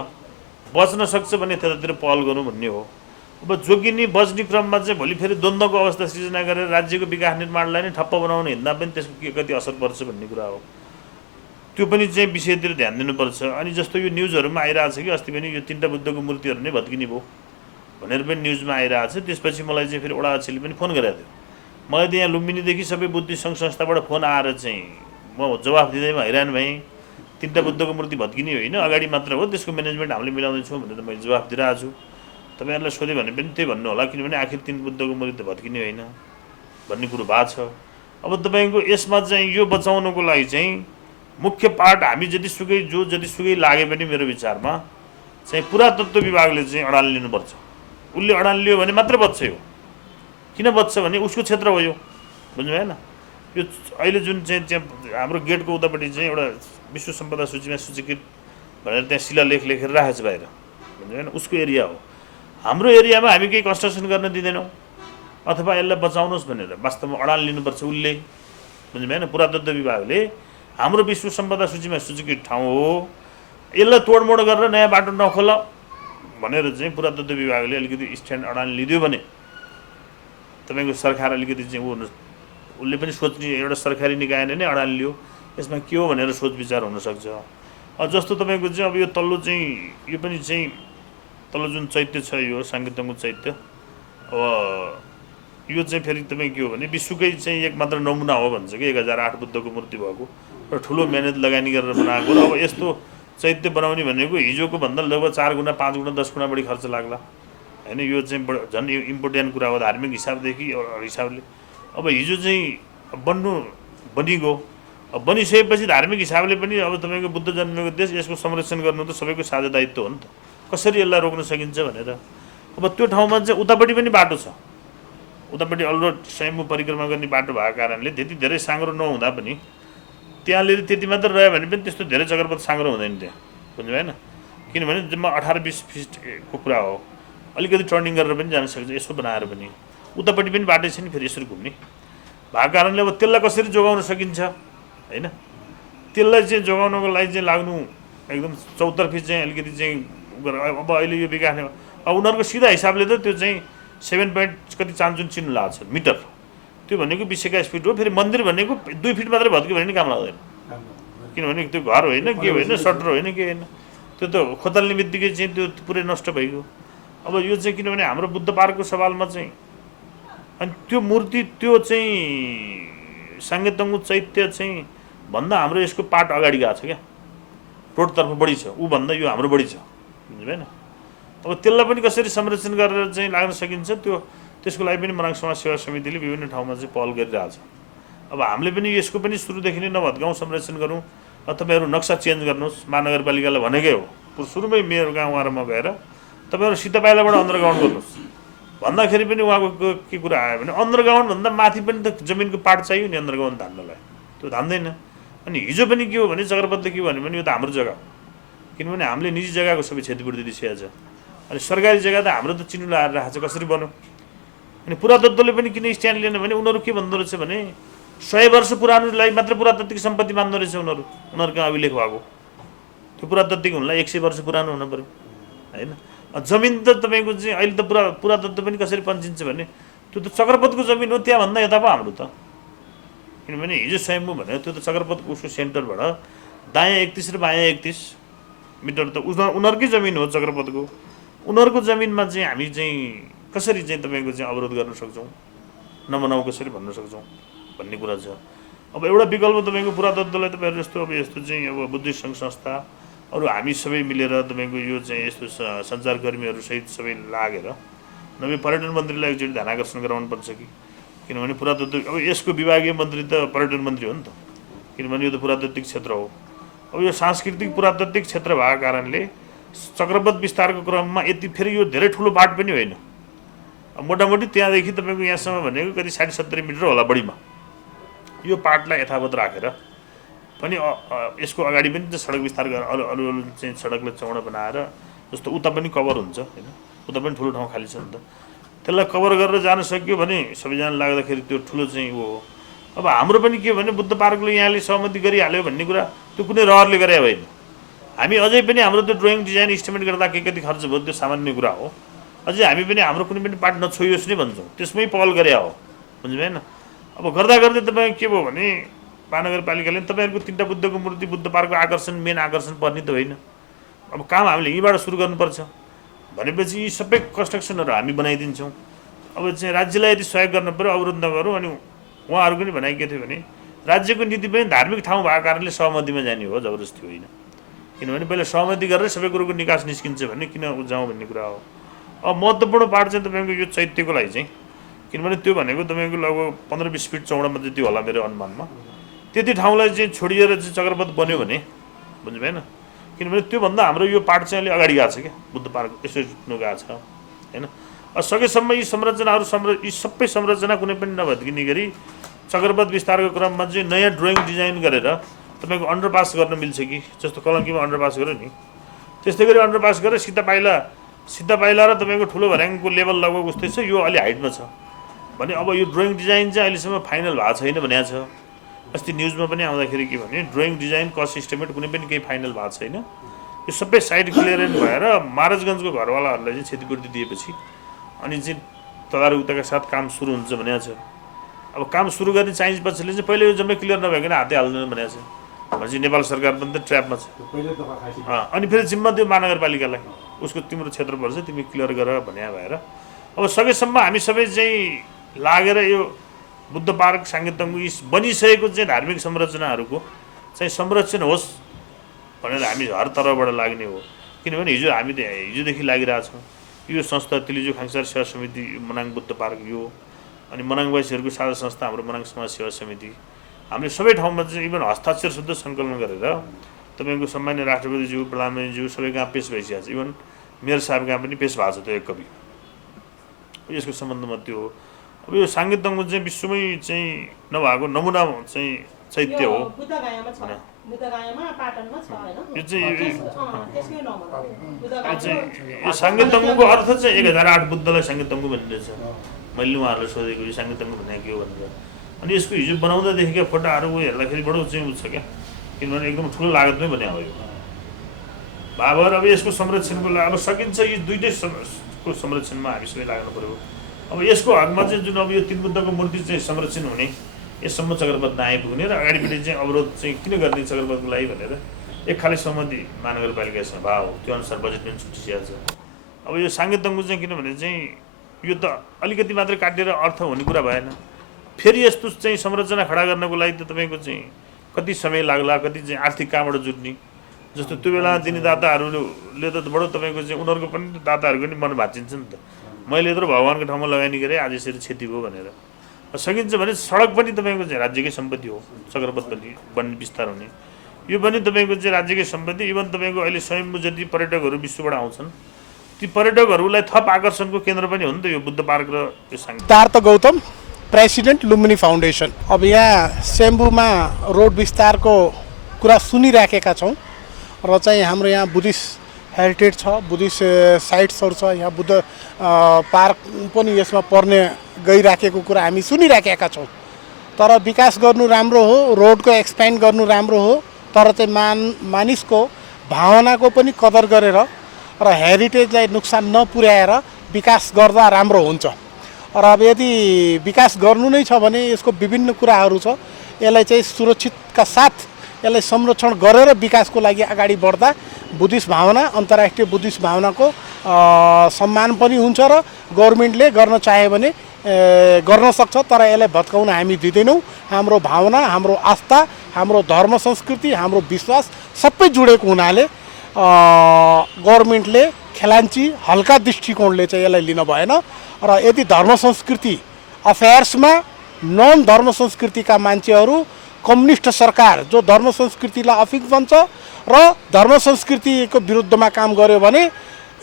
बच्न सक्छ भने त्यतातिर पहल गरौँ भन्ने हो। अब जोगिने बच्ने क्रममा चाहिँ भोलि फेरि द्वन्द्वको अवस्था सिर्जना गरेर राज्यको विकास निर्माणलाई नै ठप्प बनाउन हिँड्दा पनि त्यसको के कति असर पर्छ भन्ने कुरा हो, त्यो पनि चाहिँ विषयतिर ध्यान दिनुपर्छ। अनि जस्तो यो न्युजहरूमा आइरहेको छ कि अस्ति पनि यो 3टा बुद्धको मूर्तिहरू नै भत्किने भयो भनेर पनि न्युजमा आइरहेको छ। त्यसपछि मलाई चाहिँ फेरि वडा अध्यक्षले पनि फोन गरेको थियो, मलाई त यहाँ लुम्बिनीदेखि सबै बुद्धिस्ट सङ्घ संस्थाबाट फोन आएर चाहिँ म जवाफ दिँदैमा हैरान भएँ। 3टा बुद्धको मूर्ति भत्किने होइन, अगाडि मात्र हो, त्यसको म्यानेजमेन्ट हामीले मिलाउँदैछौँ भनेर मैले जवाफ दिइरहेको छु। तपाईँहरूलाई सोध्यो भने पनि त्यही भन्नु होला, किनभने आखिर 3 बुद्धको मूर्ति त भत्किने होइन भन्ने कुरो भएको छ। अब तपाईँको यसमा चाहिँ यो बचाउनको लागि चाहिँ मुख्य पार्ट हामी जतिसुकै लागे पनि मेरो विचारमा चाहिँ पुरातत्व विभागले चाहिँ अडान लिनुपर्छ। उसले अडान लियो भने मात्रै बच्छ यो। किन बच्छ भने उसको क्षेत्र हो यो, बुझ्नुभयो होइन? यो अहिले जुन चाहिँ त्यहाँ हाम्रो गेटको उतापट्टि चाहिँ एउटा विश्व सम्पदा सूचीमा सूचीकृत भनेर त्यहाँ शिलालेख लेखेर राखेको छ बाहिर, बुझ्नुभयो होइन? उसको एरिया हो। हाम्रो एरियामा हामी केही कन्स्ट्रक्सन गर्न दिँदैनौँ अथवा यसलाई बचाउनुहोस् भनेर वास्तवमा अडान लिनुपर्छ उसले, बुझ्नुभयो होइन? पुरातत्व विभागले हाम्रो विश्व सम्पदा सूचीमा सूचीकृत ठाउँ हो, यसलाई तोडमोड गरेर नयाँ बाटो नखोल भनेर चाहिँ पुरातत्व विभागले अलिकति स्ट्यान्ड अडान लिदियो भने तपाईँको सरकार अलिकति चाहिँ उसले पनि सोच्ने, एउटा सरकारी निकायले नै अडान लियो, यसमा के हो भनेर सोच विचार हुनसक्छ। जस्तो तपाईँको चाहिँ अब यो तल्लो चाहिँ यो पनि चाहिँ तल्लो जुन चैत्य छ यो साङ्गेतङ्गु चैत्य, अब यो चाहिँ फेरि तपाईँ के हो भने विश्वकै चाहिँ एक मात्र नमुना हो भन्छ कि 1008 बुद्धको मूर्ति भएको र ठुलो मेहनत लगानी गरेर बनाएको। र अब यस्तो चैत्य बनाउने भनेको हिजोको भन्दा लगभग 4 गुणा 5 गुणा 10 गुणा बढी खर्च लाग्ला होइन? यो चाहिँ झन् इम्पोर्टेन्ट कुरा हो धार्मिक हिसाबदेखि हिसाबले। अब हिजो चाहिँ बनिगयो, अब बनिसकेपछि धार्मिक हिसाबले पनि अब तपाईँको बुद्ध जन्मेको देश, यसको संरक्षण गर्नु त सबैको साझा दायित्व हो नि त। कसरी यसलाई रोक्न सकिन्छ भनेर अब त्यो ठाउँमा चाहिँ उतापट्टि पनि बाटो छ, उतापट्टि अल्लो स्वयम्भू परिक्रमा गर्ने बाटो भएको कारणले त्यति धेरै साँग्रो नहुँदा पनि त्यहाँनिर त्यति मात्र रह्यो भने पनि त्यस्तो धेरै चक्रपथ साँग्रो हुँदैन त्यहाँ, बुझ्नुभयो होइन? किनभने जम्मा 18-20 फिटको कुरा हो, अलिकति टर्निङ गरेर पनि जान सक्छ यसो बनाएर पनि। उतापट्टि पनि बाटो छ नि फेरि यसरी घुम्ने भएको कारणले अब त्यसलाई कसरी जोगाउन सकिन्छ होइन? त्यसलाई चाहिँ जोगाउनको लागि चाहिँ लाग्नु एकदम चौतर्फी चाहिँ अलिकति चाहिँ अब अहिले यो विकास अब उनीहरूको सिधा हिसाबले त त्यो चाहिँ 7 पोइन्ट कति चान्चुन चिन्नु लाग्छ मिटर, त्यो भनेको 20-21 फिट हो। फेरि मन्दिर भनेको 2 फिट मात्रै भत्क्यो भने नि काम लाग्दैन, किनभने त्यो घर होइन के होइन, सटर होइन के होइन, त्यो त खोतल्ने बित्तिकै चाहिँ त्यो पुरै नष्ट भइगयो। अब यो चाहिँ किनभने हाम्रो बुद्ध पार्कको सवालमा चाहिँ अनि त्यो मूर्ति त्यो चाहिँ साङ्गेतङ्गु चैत्य चाहिँ भन्दा हाम्रो यसको पार्ट अगाडि गएको छ क्या, रोडतर्फ बढी छ, ऊ भन्दा यो हाम्रो बढी छ, बुझ्नुभयो होइन? अब त्यसलाई पनि कसरी संरक्षण गरेर चाहिँ लाग्न सकिन्छ त्यसको लागि पनि मनाङ समाज सेवा समितिले विभिन्न ठाउँमा चाहिँ पहल गरिरहेछ। अब हामीले पनि यसको पनि सुरुदेखि नै नभत्काउँ, संरक्षण गरौँ। तपाईँहरू नक्सा चेन्ज गर्नुहोस्, महानगरपालिकालाई भनेकै हो सुरुमै मेयर गाउँमा गएर तपाईँहरू सिद्धपाइलाबाट अन्डरग्राउन्ड गर्नुहोस् भन्दाखेरि पनि उहाँको के कुरा आयो भने अन्डरग्राउन्डभन्दा माथि पनि त जमिनको पार्ट चाहियो नि अन्डरग्राउन्ड धान्नलाई, त्यो धान्दैन। अनि हिजो पनि के हो भने चक्रपथले के भन्यो भने यो त हाम्रो जग्गा हो, किनभने हामीले निजी जग्गाको सबै क्षतिपूर्ति दिइसकेको छ। अनि सरकारी जग्गा त हाम्रो त चिन्नु लगाएर राखेको छ, कसरी बन्यो? अनि पुरातत्वले पनि किन स्ट्यान्ड लिएन भने उनीहरू के भन्दो रहेछ भने 100 वर्ष पुरानोलाई मात्र पुरातात्विक सम्पत्ति मान्दो रहेछ उनीहरूको अभिलेख भएको। त्यो पुरातात्विक हुनलाई 100 वर्ष पुरानो हुनु पऱ्यो होइन? जमिन त तपाईँको चाहिँ अहिले त पुरातत्व पनि कसरी पन्चिन्छ भने त्यो त चक्रपथको जमिन हो, त्यहाँभन्दा यता पो हाम्रो त, किनभने हिजो स्वयम्भू भनेको त्यो त चक्रपथको उसको सेन्टरबाट दायाँ 31 र बायाँ 31 मिटर त उनीहरूकै जमिन हो चक्रपथको। उनीहरूको जमिनमा चाहिँ हामी चाहिँ कसरी चाहिँ तपाईँको चाहिँ अवरोध गर्न सक्छौँ, नमनाऊ कसरी भन्न सक्छौँ भन्ने कुरा छ। अब एउटा विकल्प तपाईँको पुरातत्वलाई तपाईँहरू जस्तो अब यस्तो चाहिँ अब बुद्धिस्ट सङ्घ संस्था अरू हामी सबै मिलेर तपाईँको यो चाहिँ यस्तो सञ्चारकर्मीहरूसहित सबै लागेर नभए पर्यटन मन्त्रीलाई एकचोटि ध्यान आकर्षण गराउनुपर्छ कि, किनभने पुरातत्व अब यसको विभागीय मन्त्री त पर्यटन मन्त्री हो नि त, किनभने यो त पुरातात्विक क्षेत्र हो। अब यो सांस्कृतिक पुरातात्विक क्षेत्र भएको कारणले चक्रपथ विस्तारको क्रममा यति फेरि यो धेरै ठुलो बाट पनि होइन, मोटामोटी त्यहाँदेखि तपाईँको यहाँसम्म भनेको कति 60-70 मिटर होला बढीमा। यो पाटलाई यथावत राखेर पनि यसको अगाडि पनि त सडक विस्तार गरेर अरू चाहिँ सडकलाई चौडा बनाएर जस्तो उता पनि कभर हुन्छ होइन, उता पनि ठुलो ठाउँ खाली छ नि त, त्यसलाई कभर गरेर जान सक्यो भने सबैजना लाग्दाखेरि त्यो ठुलो चाहिँ हो। अब हाम्रो पनि के भने बुद्ध पार्कले यहाँले सहमति गरिहाल्यो भन्ने कुरा त्यो कुनै रहरले गरे होइन। हामी अझै पनि हाम्रो त्यो ड्रइङ डिजाइन इस्टिमेट गर्दा के कति खर्च भयो त्यो सामान्य कुरा हो, अझै हामी पनि हाम्रो कुनै पनि पार्ट नछोइयोस् नै भन्छौँ, त्यसमै पहल गरे हो, बुझ्नुभयो होइन? अब गर्दा गर्दै तपाईँ के भयो भने महानगरपालिकाले तपाईँहरूको 3टा बुद्धको मूर्ति बुद्ध पार्कको आकर्षण मेन आकर्षण पर्ने त होइन। अब काम हामीले यहीँबाट सुरु गर्नुपर्छ भनेपछि यी सबै कन्स्ट्रक्सनहरू हामी बनाइदिन्छौँ। अब चाहिँ राज्यलाई यदि सहयोग गर्नु पऱ्यो, अवरोध नगरौँ। अनि उहाँहरूको नि भनाइ के थियो भने राज्यको नीति पनि धार्मिक ठाउँ भएको कारणले सहमतिमा जाने हो, जबरजस्ती होइन। किनभने पहिला सहमति गरेर सबै कुरोको निकास निस्किन्छ भने किन जाउँ भन्ने कुरा हो। अब महत्त्वपूर्ण पार्ट चाहिँ तपाईँको यो चैत्यको लागि चाहिँ, किनभने त्यो भनेको तपाईँको लगभग 15-20 फिट चौडामा जति होला मेरो अनुमानमा, त्यति ठाउँलाई चाहिँ छोडिएर चाहिँ चक्रपथ बन्यो भने बुझ्नु भएन। किनभने त्योभन्दा हाम्रो यो पार्ट चाहिँ अलि अगाडि गएको छ क्या, बुद्ध पार्क यसो जुट्नु गएको छ होइन। सकेसम्म यी संरचनाहरू यी सबै संरचना कुनै पनि नभत्किने गरी चक्रपथ विस्तारको क्रममा चाहिँ नयाँ ड्रइङ डिजाइन गरेर तपाईँको अन्डरपास गर्न मिल्छ कि, जस्तो कलङ्कीमा अन्डरपास गर्यो नि त्यस्तै गरी अन्डरपास गरेर सिधा पाइला र तपाईँको ठुलो भर्याङको लेभल लगभग उस्तै छ, यो अलि हाइटमा छ भने अब यो ड्रइङ डिजाइन चाहिँ अहिलेसम्म फाइनल भएको छैन भनेको छ। अस्ति न्युजमा पनि आउँदाखेरि के भने ड्रइङ डिजाइन कस्ट इस्टिमेट कुनै पनि केही फाइनल भएको छैन। यो सबै साइड क्लियरेन्स भएर महाराजगञ्जको घरवालाहरूलाई चाहिँ क्षतिपूर्ति दिएपछि अनि चाहिँ तदारुकताका साथ काम सुरु हुन्छ भनेको छ। अब काम सुरु गर्ने चाहिन्छ पछिले चाहिँ पहिले यो जम्मै क्लियर नभइकन हातै हाल्दैन भनेको छ। भनेपछि नेपाल सरकार पनि त ट्र्यापमा छ। अनि फेरि जिम्मा त्यो महानगरपालिकालाई, उसको तिम्रो क्षेत्र पर्छ तिमी क्लियर गर भन्या भएर अब सकेसम्म हामी सबै चाहिँ लागेर यो बुद्ध पार्क साङ्गेतङ्गु बनिसकेको चाहिँ धार्मिक संरचनाहरूको चाहिँ संरक्षण होस् भनेर हामी हर तर्फबाट लाग्ने हो। किनभने हामी हिजोदेखि लागिरहेछौँ। यो संस्था तिलिजु खाङसार सेवा समिति मनाङ बुद्ध पार्क, यो अनि मनाङवासीहरूको साझा संस्था हाम्रो मनाङ समाज सेवा समिति, हामीले सबै ठाउँमा चाहिँ इभन हस्ताक्षर शुद्ध सङ्कलन गरेर तपाईँको सम्मान्य राष्ट्रपतिज्यू प्रधानमन्त्रीज्यू सबै कहाँ पेस भइसकेको छ। इभन मेयर साहब कहाँ पनि पेस भएको छ त्यो एक कपी। यसको सम्बन्धमा त्यो हो। अब यो साङ्गेतङ्गु चाहिँ विश्वमै चाहिँ नभएको नमुना चाहिँ चैत्य हो। यो साङ्गेतङ्गुको अर्थ चाहिँ 1008 बुद्धलाई साङ्गेतङ्गु भनिरहेछ। मैले उहाँहरूलाई सोधेको यो साङ्गेतङ्गु भनेको के हो भनेर। अनि यसको हिजो बनाउँदादेखिका फोटाहरू हेर्दाखेरि बडो चाहिँ छ क्या, किनभने एकदम ठुलो लागतमै बन्या हो यो बाबर। अब यसको संरक्षणको लागि अब सकिन्छ यी दुइटैको संरक्षणमा हामी सबै लाग्नु पऱ्यो। अब यसको हकमा चाहिँ जुन अब यो 3 बुद्धको मूर्ति चाहिँ संरक्षण हुने यससम्म चक्रपथ नआइपुग्ने र अगाडिपट्टि चाहिँ अवरोध चाहिँ किन गर्ने चक्रपथको लागि भनेर एक खाले सहमति महानगरपालिकासँग भाव त्यो अनुसार बजेट पनि छुटिसकेको छ। अब यो साङ्गेतङ्गु चाहिँ किनभने चाहिँ यो त अलिकति मात्रै काटेर अर्थ हुने कुरा भएन। फेरि यस्तो चाहिँ संरचना खडा गर्नको लागि त तपाईँको चाहिँ कति समय लाग्ला, कति चाहिँ आर्थिक कहाँबाट जुट्ने। जस्तो त्यो बेला दिने दाताहरूले त बडो तपाईँको चाहिँ उनीहरूको पनि दाताहरूको पनि मन भाँचिन्छ नि त। मैले यत्रो भगवान्को ठाउँमा लगानी गरेँ आज यसरी क्षति भयो भनेर। सकिन्छ भने सडक पनि तपाईँको चाहिँ राज्यकै सम्पत्ति हो, चक्रपथ वन विस्तार हुने यो पनि तपाईँको चाहिँ राज्यकै सम्पत्ति। इभन तपाईँको अहिले स्वयम्भू जति पर्यटकहरू विश्वबाट आउँछन् ती पर्यटकहरूलाई थप आकर्षणको केन्द्र पनि हो नि त यो बुद्ध पार्क र यो सिद्धार्थ गौतम, प्रेसिडेन्ट लुम्बिनी फाउन्डेसन। अब यहाँ स्वयम्भूमा रोड विस्तारको कुरा सुनिराखेका छौँ र चाहिँ हाम्रो यहाँ बुद्धिस्ट हेरिटेज छ, बुद्धिस्ट साइट्सहरू छ, यहाँ बुद्ध पार्क पनि यसमा पर्ने गइराखेको कुरा हामी सुनिराखेका छौँ। तर विकास गर्नु राम्रो हो, रोडको एक्सपेन्ड गर्नु राम्रो हो, तर चाहिँ मानिसको भावनाको पनि कदर गरेर र हेरिटेजलाई नोक्सान नपुर्याएर विकास गर्दा राम्रो हुन्छ। र अब यदि विकास गर्नु नै छ भने यसको विभिन्न कुराहरू छ, यसलाई चाहिँ सुरक्षितका साथ यसलाई संरक्षण गरेर विकासको लागि अगाडि बढ्दा बुद्धिस्ट भावना, अन्तर्राष्ट्रिय बुद्धिस्ट भावनाको सम्मान पनि हुन्छ र गभर्मेन्टले गर्न चाह्यो भने गर्न सक्छ। तर यसलाई भत्काउन हामी दिँदैनौँ। हाम्रो भावना, हाम्रो आस्था, हाम्रो धर्म संस्कृति, हाम्रो विश्वास सबै जोडेको हुनाले गभर्मेन्टले खेलाञ्ची हल्का दृष्टिकोणले चाहिँ यसलाई लिन भएन। र यदि धर्म संस्कृति अफेयर्समा नन धर्म संस्कृतिका मान्छेहरू, कम्युनिस्ट सरकार जो धर्म संस्कृतिलाई अफिक बन्छ र धर्म संस्कृतिको विरुद्धमा काम गर्यो भने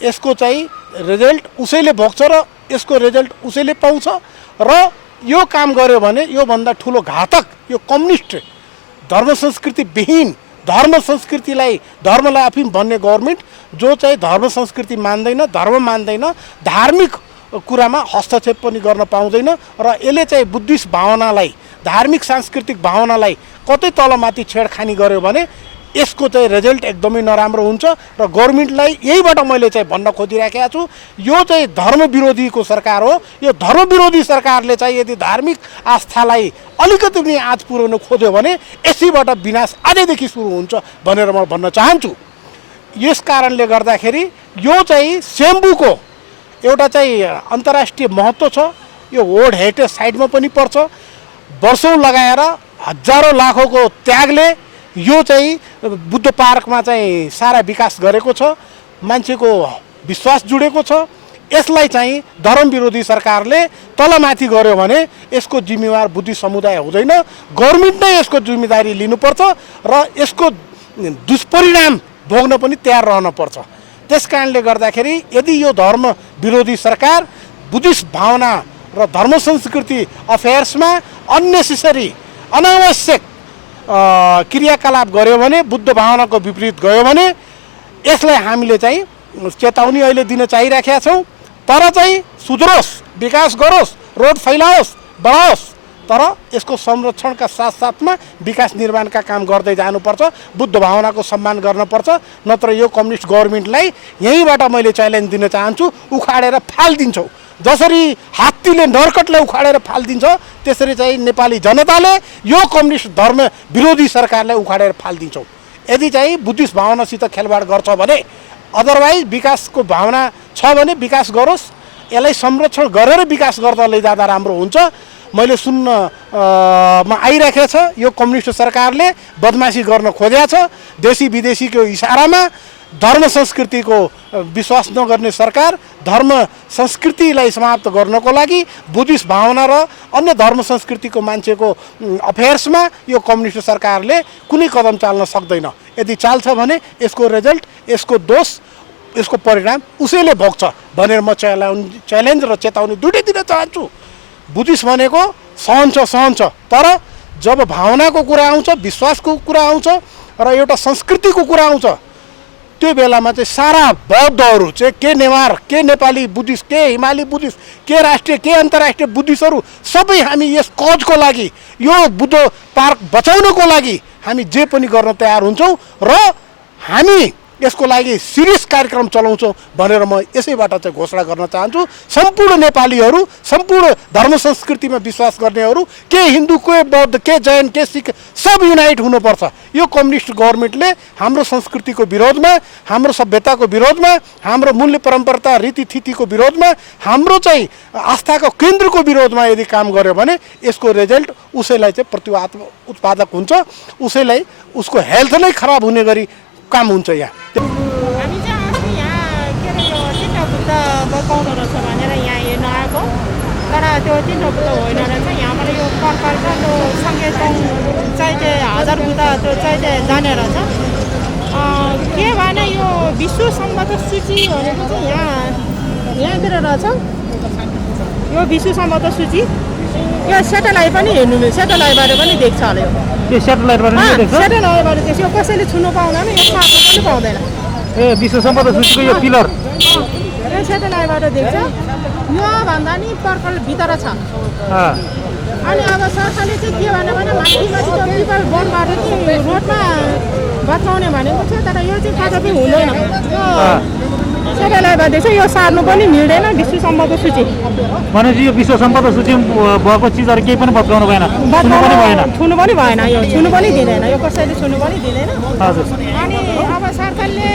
यसको चाहिँ रिजल्ट उसैले भोग्छ र यसको रिजल्ट उसैले पाउँछ। र यो काम गर्यो भने योभन्दा ठुलो घातक यो कम्युनिस्ट धर्म संस्कृति विहीन, धर्म संस्कृतिलाई धर्मलाई अफिम भन्ने गभर्मेन्ट जो चाहिँ धर्म संस्कृति मान्दैन, धर्म मान्दैन, धार्मिक कुरामा हस्तक्षेप पनि गर्न पाउँदैन र यसले चाहिँ बुद्धिस्ट भावनालाई, धार्मिक सांस्कृतिक भावनालाई कतै तलमाथि छेडखानी गर्यो भने यसको चाहिँ रिजल्ट एकदमै नराम्रो हुन्छ। र गभर्मेन्टलाई यहीबाट मैले चाहिँ भन्न खोजिराखेको छु, यो चाहिँ धर्म विरोधीको सरकार हो। यो धर्म विरोधी सरकारले चाहिँ यदि धार्मिक आस्थालाई अलिकति पनि आँच पुर्याउन खोज्यो भने यसैबाट विनाश आजैदेखि सुरु हुन्छ भनेर म भन्न चाहन्छु। यस कारणले गर्दाखेरि यो चाहिँ स्वयम्भूको एउटा चाहिँ अन्तर्राष्ट्रिय महत्त्व छ। यो वर्ल्ड हेरिटेज साइटमा पनि पर्छ। वर्षौँ लगाएर हजारौँ लाखौँको त्यागले यो चाहिँ बुद्ध पार्कमा चाहिँ सारा विकास गरेको छ, मान्छेको विश्वास जुडेको छ। यसलाई चाहिँ धर्म विरोधी सरकारले तलमाथि गर्यो भने यसको जिम्मेवार बुद्धिस्ट समुदाय हुँदैन, गभर्मेन्ट नै यसको जिम्मेदारी लिनुपर्छ र यसको दुष्परिणाम भोग्न पनि तयार रहनुपर्छ। त्यस कारणले गर्दाखेरि यदि यो धर्म विरोधी सरकार बुद्धिस्ट भावना र धर्म संस्कृति अफेयर्समा अननेसेसरी अनावश्यक क्रियाकलाप गर्यो भने, बुद्ध भावनाको विपरीत गयो भने यसलाई हामीले चाहिँ चेतावनी अहिले दिन चाहिरहेका छौँ। तर चाहिँ सुध्रोस्, विकास गरोस्, रोड फैलाओस्, बढाओस्, तर यसको संरक्षणका साथसाथमा विकास निर्माणका काम गर्दै जानुपर्छ। बुद्ध भावनाको सम्मान गर्नुपर्छ, नत्र यो कम्युनिस्ट गभर्मेन्टलाई यहीँबाट मैले च्यालेन्ज दिन चाहन्छु, उखाडेर फालिदिन्छौँ। जसरी हात्तीले नर्कटलाई उखाडेर फालिदिन्छ त्यसरी चाहिँ नेपाली जनताले यो कम्युनिस्ट धर्म विरोधी सरकारलाई उखाडेर फालिदिन्छौँ। यदि चाहिँ बुद्धिस्ट भावनासित खेलवाड गर्छ भने, अदरवाइज विकासको भावना छ भने विकास गरोस्, यसलाई संरक्षण गरेर विकास गर्दा लैजाँदा राम्रो हुन्छ। मैले सुन्नमा आइरहेको छ यो कम्युनिस्ट सरकारले बदमासी गर्न खोजेको छ। देशी विदेशीको इसारामा धर्म संस्कृतिको विश्वास नगर्ने सरकार धर्म संस्कृतिलाई समाप्त गर्नको लागि बुद्धिस्ट भावना र अन्य धर्म संस्कृतिको मान्छेको अफेयर्समा यो कम्युनिस्ट सरकारले कुनै कदम चाल्न सक्दैन। यदि चाल्छ भने यसको रिजल्ट, यसको दोष, यसको परिणाम उसैले भोग्छ भनेर म च्यालेन्ज र चेतावनी दुइटै दिन चाहन्छु। बुद्धिस्ट भनेको सहन्छ, तर जब भावनाको कुरा आउँछ, विश्वासको कुरा आउँछ र एउटा संस्कृतिको कुरा आउँछ, त्यो बेलामा चाहिँ सारा बौद्धहरू चाहिँ के नेवार, के नेपाली बुद्धिस्ट, के हिमाली बुद्धिस्ट, के राष्ट्रिय, के अन्तर्राष्ट्रिय बुद्धिस्टहरू सबै हामी यस कजको लागि, यो बुद्ध पार्क बचाउनको लागि हामी जे पनि गर्न तयार हुन्छौँ र हामी यसको लागि सिरियस कार्यक्रम चलाउँछौँ भनेर म यसैबाट चाहिँ घोषणा गर्न चाहन्छु। सम्पूर्ण नेपालीहरू, सम्पूर्ण धर्म संस्कृतिमा विश्वास गर्नेहरू, के हिन्दू, के बौद्ध, के जैन, के सिख, सब युनाइट हुनुपर्छ। यो कम्युनिस्ट गभर्मेन्टले हाम्रो संस्कृतिको विरोधमा, हाम्रो सभ्यताको विरोधमा, हाम्रो मूल्य परम्परा रीतिथितिको विरोधमा, हाम्रो चाहिँ आस्थाको केन्द्रको विरोधमा यदि काम गर्यो भने यसको रिजल्ट उसैलाई चाहिँ उत्पादक हुन्छ, उसैलाई उसको हेल्थ नै खराब हुने गरी काम हुन्छ। यहाँ हामी चाहिँ अस्ति यहाँ के अरे यो तिनवटा बुद्ध बचाउनु रहेछ भनेर यहाँ हेर्न आएको, तर त्यो तिनवटा बुद्ध होइन रहेछ। यहाँबाट यो पर्खाल्छ त्यो सङ्गेतोङ चैते हजार बुद्ध त्यो चैते जाने रहेछ। के भने यो विश्व सम्बद्ध सूची भनेको चाहिँ यहाँतिर रहेछ। यो विश्व सम्बद्ध सूची यो सेटेलाइट पनि हेर्नु मिल्छ, सेटेलाइटबाट पनि देख्छ होला। यो सेटेलाइटबाट सेटेलाइटबाट देख्छ, यो कसैले छुनु पाउँदैन, यो सार्नु पनि पाउँदैन। ए विश्व सम्पदा सूचीको यो पिलर यो सेटेलाइटबाट देख्छ। यो भन्दा नि पर्कल भित्र छ। अनि अब सरकारले चाहिँ के भन्यो भने माथि त्यो पिपल बोनबाट चाहिँ रोडमा बचाउने भनेको छ, तर यो चाहिँ कदापि हुँदैन। सेटेलाइटबाट देख्छ, यो सार्नु पनि मिल्दैन विश्व सम्पदा सूची। भनेपछि यो विश्व सम्पदा सूचीमा भएको चिजहरू केही पनि बचाउनु भएन, छुनु पनि भएन, यो छुनु पनि दिँदैन, यो कसैले छुनु पनि दिँदैन। हजुर। अनि अब सरकारले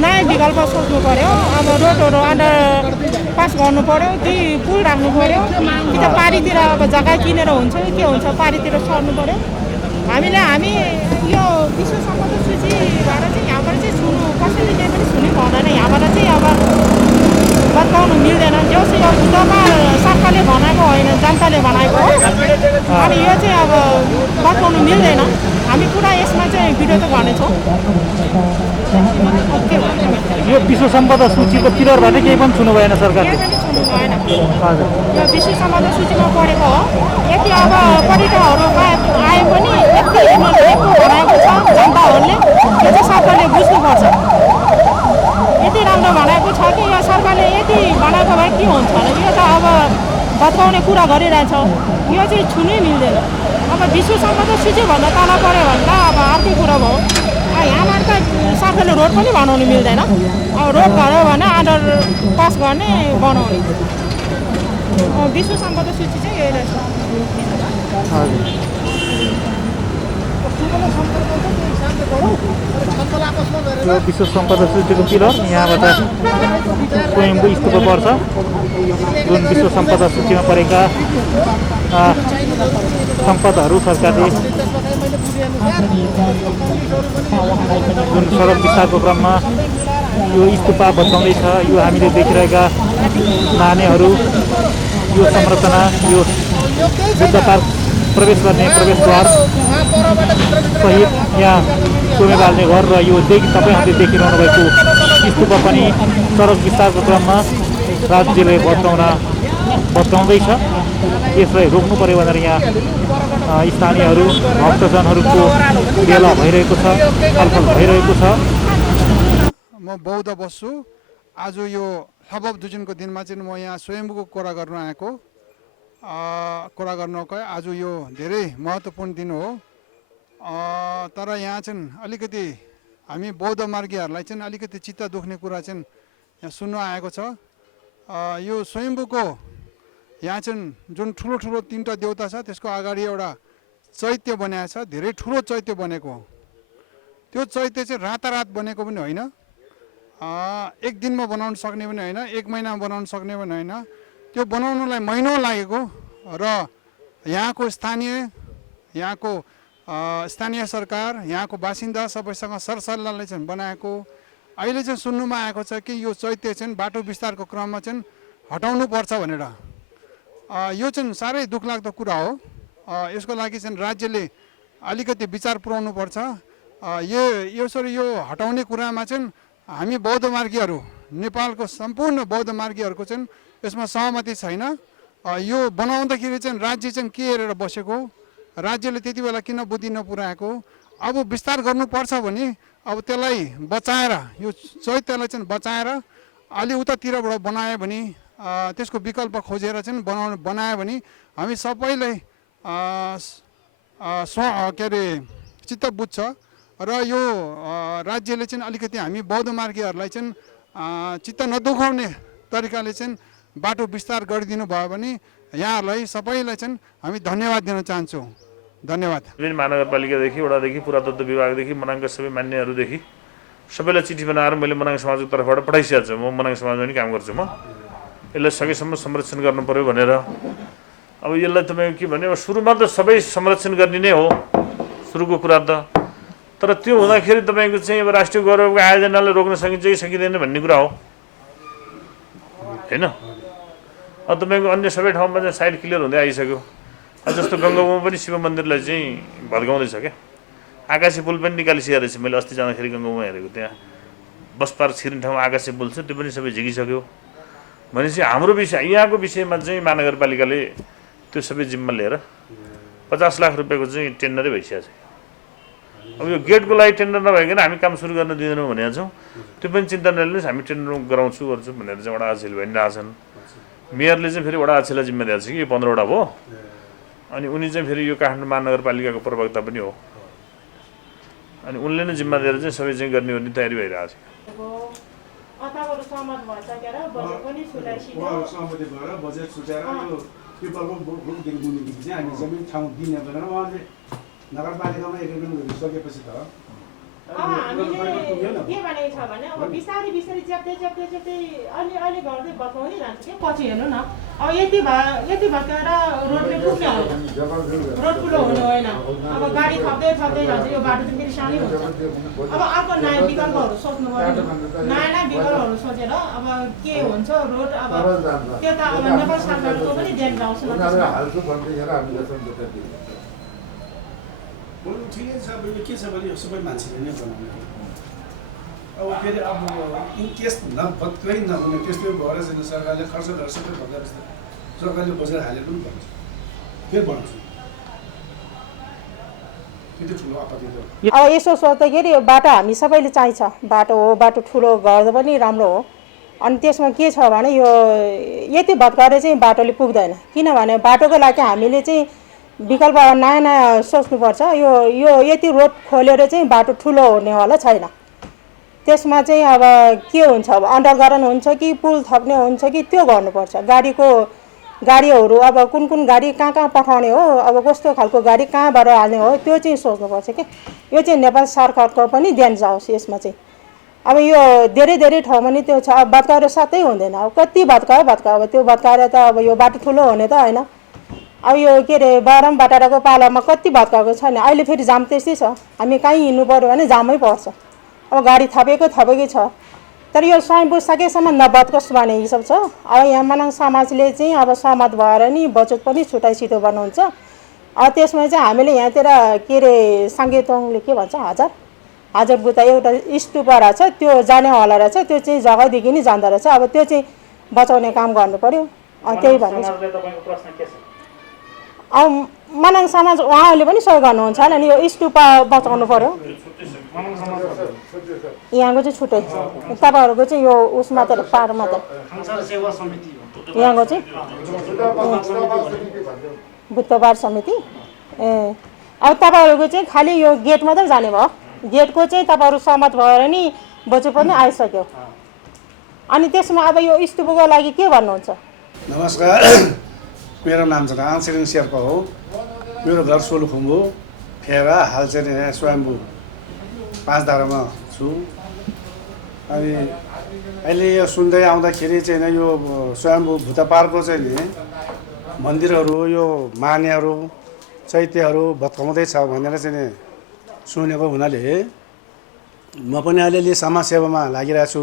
नयाँ विकल्प सोच्नु पर्यो। अब रोडहरू अन्डर पास गर्नु पर्यो, कि पुल राख्नु पर्यो, कि त पारीतिर अब जग्गा किनेर हुन्छ के हुन्छ, पारीतिर सर्नु पर्यो। हामी यो विश्व सम्पदा सूचीबाट चाहिँ यहाँबाट चाहिँ छुनु कसैले केही पनि छुनै पाउँदैन। यहाँबाट चाहिँ अब बचाउनु मिल्दैन। जो चाहिँ यो बुद्धमा सरकारले बनाएको होइन, जनताले बनाएको हो। अनि यो चाहिँ अब बचाउनु मिल्दैन। हामी पुरा यसमा चाहिँ विरोध गर्नेछौँ। यो विश्व सम्पदा सूचीको पिलरबाट केही पनि छुनु भएन सरकारले। केही पनि छुनु भएन। हजुर। यो विश्व सम्पदा सूचीमा परेको हो। यति अब पर्यटकहरू आए पनि यति बनाएको छ जनताहरूले, यो चाहिँ सरकारले बुझ्नुपर्छ। यति राम्रो बनाएको छ कि यो सरकारले यति बनाएको भए के हुन्छ भने यो त अब बचाउने कुरा गरिरहेछ। यो चाहिँ छुनै मिल्दैन। अब विश्व सम्पदा सूची भन्दा तल पऱ्यो भने त अब अर्कै कुरा भयो। यहाँबाट त सरकारले रोड पनि बनाउनु मिल्दैन। अब रोड गर्यो भने अन्डर पास गर्ने बनाउने। विश्व सम्पदा सूची चाहिँ यही रहेछ। यो विश्व सम्पदा सूचीको पिलर यहाँबाट स्वयम्भू स्तूप पर्छ, जुन विश्व सम्पदा सूचीमा परेका सम्पदाहरू सरकारले जुन सडक विस्तारको क्रममा यो स्तूपा भत्काउँदैछ, यो हामीले देखिरहेका नानीहरू, यो संरचना, यो बुद्ध पार्क प्रवेश गर्ने प्रवेशद्वार सहित यहाँ सोमे बाल्ने घर र यो तपाईँहरूले देखिरहनु भएको स्तूपा पनि सडक विस्तारको क्रममा राज्यले भत्काउँदैछ। यसलाई रोक्नु पर्यो भनेर यहाँ स्थानीयहरू, भक्तजनहरूको भेला भइरहेको छ, छलफल भइरहेको छ। म बौद्ध बस्छु। आज यो हबब दुजुनको दिनमा चाहिँ म यहाँ स्वयम्भूको कुरा गर्न आएको। आज यो धेरै महत्त्वपूर्ण दिन हो। तर यहाँ चाहिँ अलिकति हामी बौद्ध मार्गीहरूलाई चाहिँ अलिकति चित्त दुख्ने कुरा चाहिँ यहाँ सुन्न आएको छ। यो स्वयम्भूको यहाँ चाहिँ जुन ठुलो ठुलो 3टा देवता छ, त्यसको अगाडि एउटा चैत्य बनाएको छ, धेरै ठुलो चैत्य बनेको। त्यो चैत्य चाहिँ रातारात बनेको पनि होइन, एक दिनमा बनाउन सक्ने पनि होइन, एक महिनामा बनाउन सक्ने पनि होइन। त्यो बनाउनलाई महिनौ लागेको र यहाँको स्थानीय सरकार, यहाँको बासिन्दा सबैसँग सरसल्लाहले चाहिँ बनाएको। अहिले चाहिँ सुन्नुमा आएको छ कि यो चैत्य चाहिँ बाटो विस्तारको क्रममा चाहिँ हटाउनु पर्छ भनेर। यो चाहिँ साह्रै दुःखलाग्दो कुरा हो। यसको लागि चाहिँ राज्यले अलिकति विचार पुर्याउनु पर्छ। यसरी यो हटाउने कुरामा चाहिँ हामी बौद्ध मार्गीहरू, नेपालको सम्पूर्ण बौद्ध मार्गीहरूको चाहिँ यसमा सहमति छैन। यो बनाउँदाखेरि चाहिँ राज्य चाहिँ के हेरेर बसेको, राज्यले त्यति बेला किन बुद्धि नपुर्याएको। अब विस्तार गर्नुपर्छ भने अब त्यसलाई बचाएर, यो चैत्यलाई चाहिँ बचाएर अलि उतातिरबाट बनायो भने, त्यसको विकल्प खोजेर चाहिँ बनायो भने हामी सबैलाई चित्त बुझ्छ। र यो राज्यले चाहिँ अलिकति हामी बौद्ध मार्गीहरूलाई चाहिँ चित्त नदुखाउने तरिकाले चाहिँ बाटो विस्तार गरिदिनु भयो भने यहाँहरूलाई सबैलाई चाहिँ हामी धन्यवाद दिन चाहन्छौँ। धन्यवाद। विभिन्न महानगरपालिकादेखि, वडादेखि, पुरातत्व विभागदेखि, मनाङका सबै मान्यहरूदेखि सबैलाई चिठी बनाएर मैले मनाङ समाजको तर्फबाट पठाइसकेको छु। म मनाङ समाजमा पनि काम गर्छु। म यसलाई सकेसम्म संरक्षण गर्नु पर्यो भनेर। अब यसलाई तपाईँको के भने, अब सुरुमा त सबै संरक्षण गर्ने नै हो सुरुको कुरा त। तर त्यो हुँदाखेरि तपाईँको चाहिँ अब राष्ट्रिय गौरवको आयोजनालाई रोक्न सकिन्छ कि सकिँदैन भन्ने कुरा हो होइन। अब तपाईँको अन्य सबै ठाउँमा चाहिँ साइड क्लियर हुँदै आइसक्यो। जस्तो गङ्गाउमा पनि शिव मन्दिरलाई चाहिँ भत्काउँदैछ क्या। आकाशे पुल पनि निकालिसकेको रहेछ। मैले अस्ति जाँदाखेरि गङ्गाउमा हेरेको, त्यहाँ बस पार्क छिर्ने ठाउँमा आकाशे पुल छ, त्यो पनि सबै झिकिसक्यो। भनेपछि हाम्रो विषय, यहाँको विषयमा चाहिँ महानगरपालिकाले त्यो सबै जिम्मा लिएर 50 लाख रुपियाँको चाहिँ टेन्डरै भइसकेको छ। अब यो गेटको लागि टेन्डर नभइकन हामी काम सुरु गर्न दिँदैनौँ भनेको छौँ। त्यो पनि चिन्ता नलिनुहोस्, हामी टेन्डर गराउँछु गर्छु भनेर चाहिँ वडा अध्यक्ष भनिरहेको छन्। मेयरले चाहिँ फेरि वडा अध्यक्षलाई जिम्मा दिएको छ कि 15वटा भयो। अनि उनी चाहिँ फेरि यो काठमाडौँ महानगरपालिकाको प्रवक्ता पनि हो। अनि उनले नै जिम्मा दिएर चाहिँ सबै चाहिँ गर्ने ओर्ने तयारी भइरहेको छ। नगरपालिकामा एग्रिमेन्ट गरिसकेपछि त हामीले के भनेको छ भने अब बिस्तारै च्याप्दै अलि गर्दै बचाउँदै जान्छ क्या। पछि हेर्नु न, अब यति भत्काएर रोडले पुग्ने होइन, रोड ठुलो हुनु होइन। अब गाडी थप्दै जान्छ, यो बाटो चाहिँ फेरि सानै हुन्छ। अब अर्को नयाँ विकल्पहरू सोच्नु पर्यो। नयाँ विकल्पहरू सोचेर अब के हुन्छ रोड, अब त्यो त अब नेपाल सरकारको पनि ध्यान जाउँछ न। ठिकै छ। अब के छ भने सबै मान्छेले नै बनाउने हो। अब फेरि अब इनकेस नभत्कै नहुने त्यस्तो भएर छैन। सरकारले खर्च गरेर सबै भत्काएर सरकारले बजेर हालेर पनि भन्छ फेरि बनाउँछ। त्यति ठुलो आपत्ति त। अब यसो सोच्दाखेरि बाटो हामी सबैले चाहिन्छ। बाटो हो, बाटो ठुलो गर्दा पनि राम्रो हो। अनि त्यसमा के छ भने यो यति भत्काएर चाहिँ बाटोले पुग्दैन। किनभने बाटोको लागि हामीले चाहिँ विकल्प नयाँ सोच्नुपर्छ। यो यति रोड खोलेर चाहिँ बाटो ठुलो हुनेवाला छैन। त्यसमा चाहिँ अब के हुन्छ, अब अन्डरग्राउन्ड हुन्छ कि पुल थप्ने हुन्छ कि त्यो गर्नुपर्छ। गाडीहरू अब कुन गाडी कहाँ पठाउने हो, अब कस्तो खालको गाडी कहाँबाट हाल्ने हो, त्यो चाहिँ सोच्नुपर्छ कि। यो चाहिँ नेपाल सरकारको पनि ध्यान जाओस् यसमा चाहिँ। अब यो धेरै ठाउँमा नि त्यो छ। अब भत्काएर साथै हुँदैन। अब कति भत्कायो। अब त्यो भत्काएर त अब यो बाटो ठुलो हुने त होइन। अब यो के अरे बारम बाटाको पालामा कति भत्काएको छ नि, अहिले फेरि जाम त्यस्तै छ। हामी कहीँ हिँड्नु पऱ्यो भने जामै पर्छ। अब गाडी थपेकै छ। तर यो स्वयम्भू सकेसम्म नभत्कोस् भन्ने हिसाब छ। अब यहाँ मनाङ समाजले चाहिँ अब सहमत भएर नि बजेट पनि छुट्याइसितो गर्नुहुन्छ। त्यसमा चाहिँ हामीले यहाँतिर के अरे साङ्गेतोङले के भन्छ हजार बुता एउटा स्तूपा रहेछ, त्यो जाने होला रहेछ, त्यो चाहिँ जग्गादेखि नै जाँदो रहेछ। अब त्यो चाहिँ बचाउने काम गर्नु पर्यो। त्यही भन्नु छ। अब मनाङ समाज उहाँहरूले पनि सहयोग गर्नुहुन्छ होला नि, यो स्तूपा बचाउनु पर्यो। यहाँको चाहिँ छुट्टै, तपाईँहरूको चाहिँ यो उसमा त पारमा त यहाँको चाहिँ बुधबार समिति। अब तपाईँहरूको चाहिँ खालि यो गेट मात्रै जाने भयो। गेटको चाहिँ तपाईँहरू सहमत भएर नि बजेट पनि आइसक्यो। अनि त्यसमा अब यो स्तूपको लागि के भन्नुहुन्छ? नमस्कार, मेरो नाम चाहिँ आङछिरिङ शेर्पा हो। मेरो घर सोलुखुम्बु फेरा, हाल चाहिँ यहाँ स्वयम्भू 5 धारामा छु। अनि अहिले यो सुन्दै आउँदाखेरि चाहिँ यो स्वयम्भू भुतपारको चाहिँ नि मन्दिरहरू, यो मानेहरू, चैत्यहरू भत्काउँदैछ भनेर चाहिँ नि सुनेको हुनाले म पनि अलिअलि समाजसेवामा लागिरहेको छु।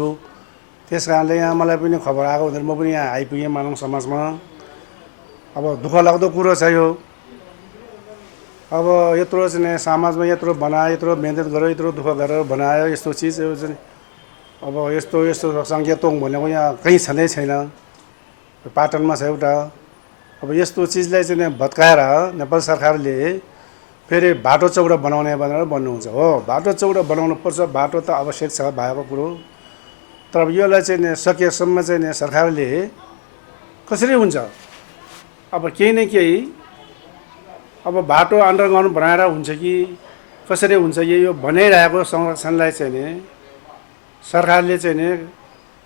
त्यस कारणले यहाँ मलाई पनि खबर आएको हुँदैन म पनि यहाँ आइपुगेँ मानव समाजमा। अब दुःख लाग्दो कुरो छ यो। अब यत्रो चाहिँ समाजमा यत्रो बनायो, यत्रो मेहनत गर्यो, यत्रो दुःख गरेर बनायो यस्तो चिज यो चाहिँ अब यस्तो साङ्गेतोङ भनेको यहाँ कहीँ छँदै छैन, पाटनमा छ एउटा। अब यस्तो चिजलाई चाहिँ भत्काएर नेपाल सरकारले फेरि बाटो चौडा बनाउने भनेर भन्नुहुन्छ। हो, बाटो चौडा बनाउनु पर्छ, बाटो त आवश्यक छ भएको कुरो। तर अब योलाई चाहिँ सकेसम्म चाहिँ सरकारले कसरी हुन्छ, अब केही न केही अब बाटो अन्डरग्राउन्ड बनाएर हुन्छ कि कसरी हुन्छ, यो बनाइरहेको संरक्षणलाई चाहिँ नि सरकारले चाहिँ नि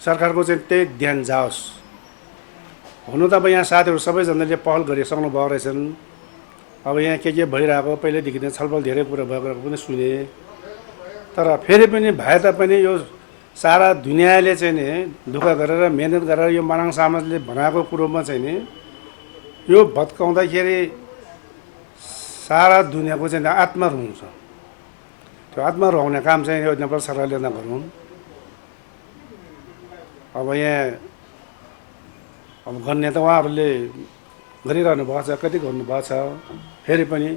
सरकारको चाहिँ त्यही ध्यान जाओस्। हुनु त अब यहाँ साथीहरू सबैजनाले पहल गरिसक्नु भएको रहेछन्। अब यहाँ के भइरहेको पहिल्यैदेखि नै छलफल धेरै कुरा भएको पनि सुने। तर फेरि पनि भए तापनि यो सारा दुनियाँले चाहिँ नि दुःख गरेर मेहनत गरेर यो मनाङ समाजले बनाएको कुरोमा चाहिँ नि यो भत्काउँदाखेरि सारा दुनियाँको चाहिँ आत्मा रुन्छ। त्यो आत्मा रुवाउने काम चाहिँ यो नेपाल सरकारले नगरून्। अब यहाँ अब गर्ने त उहाँहरूले गरिरहनु भएको छ, कति गर्नुभएको छ। फेरि पनि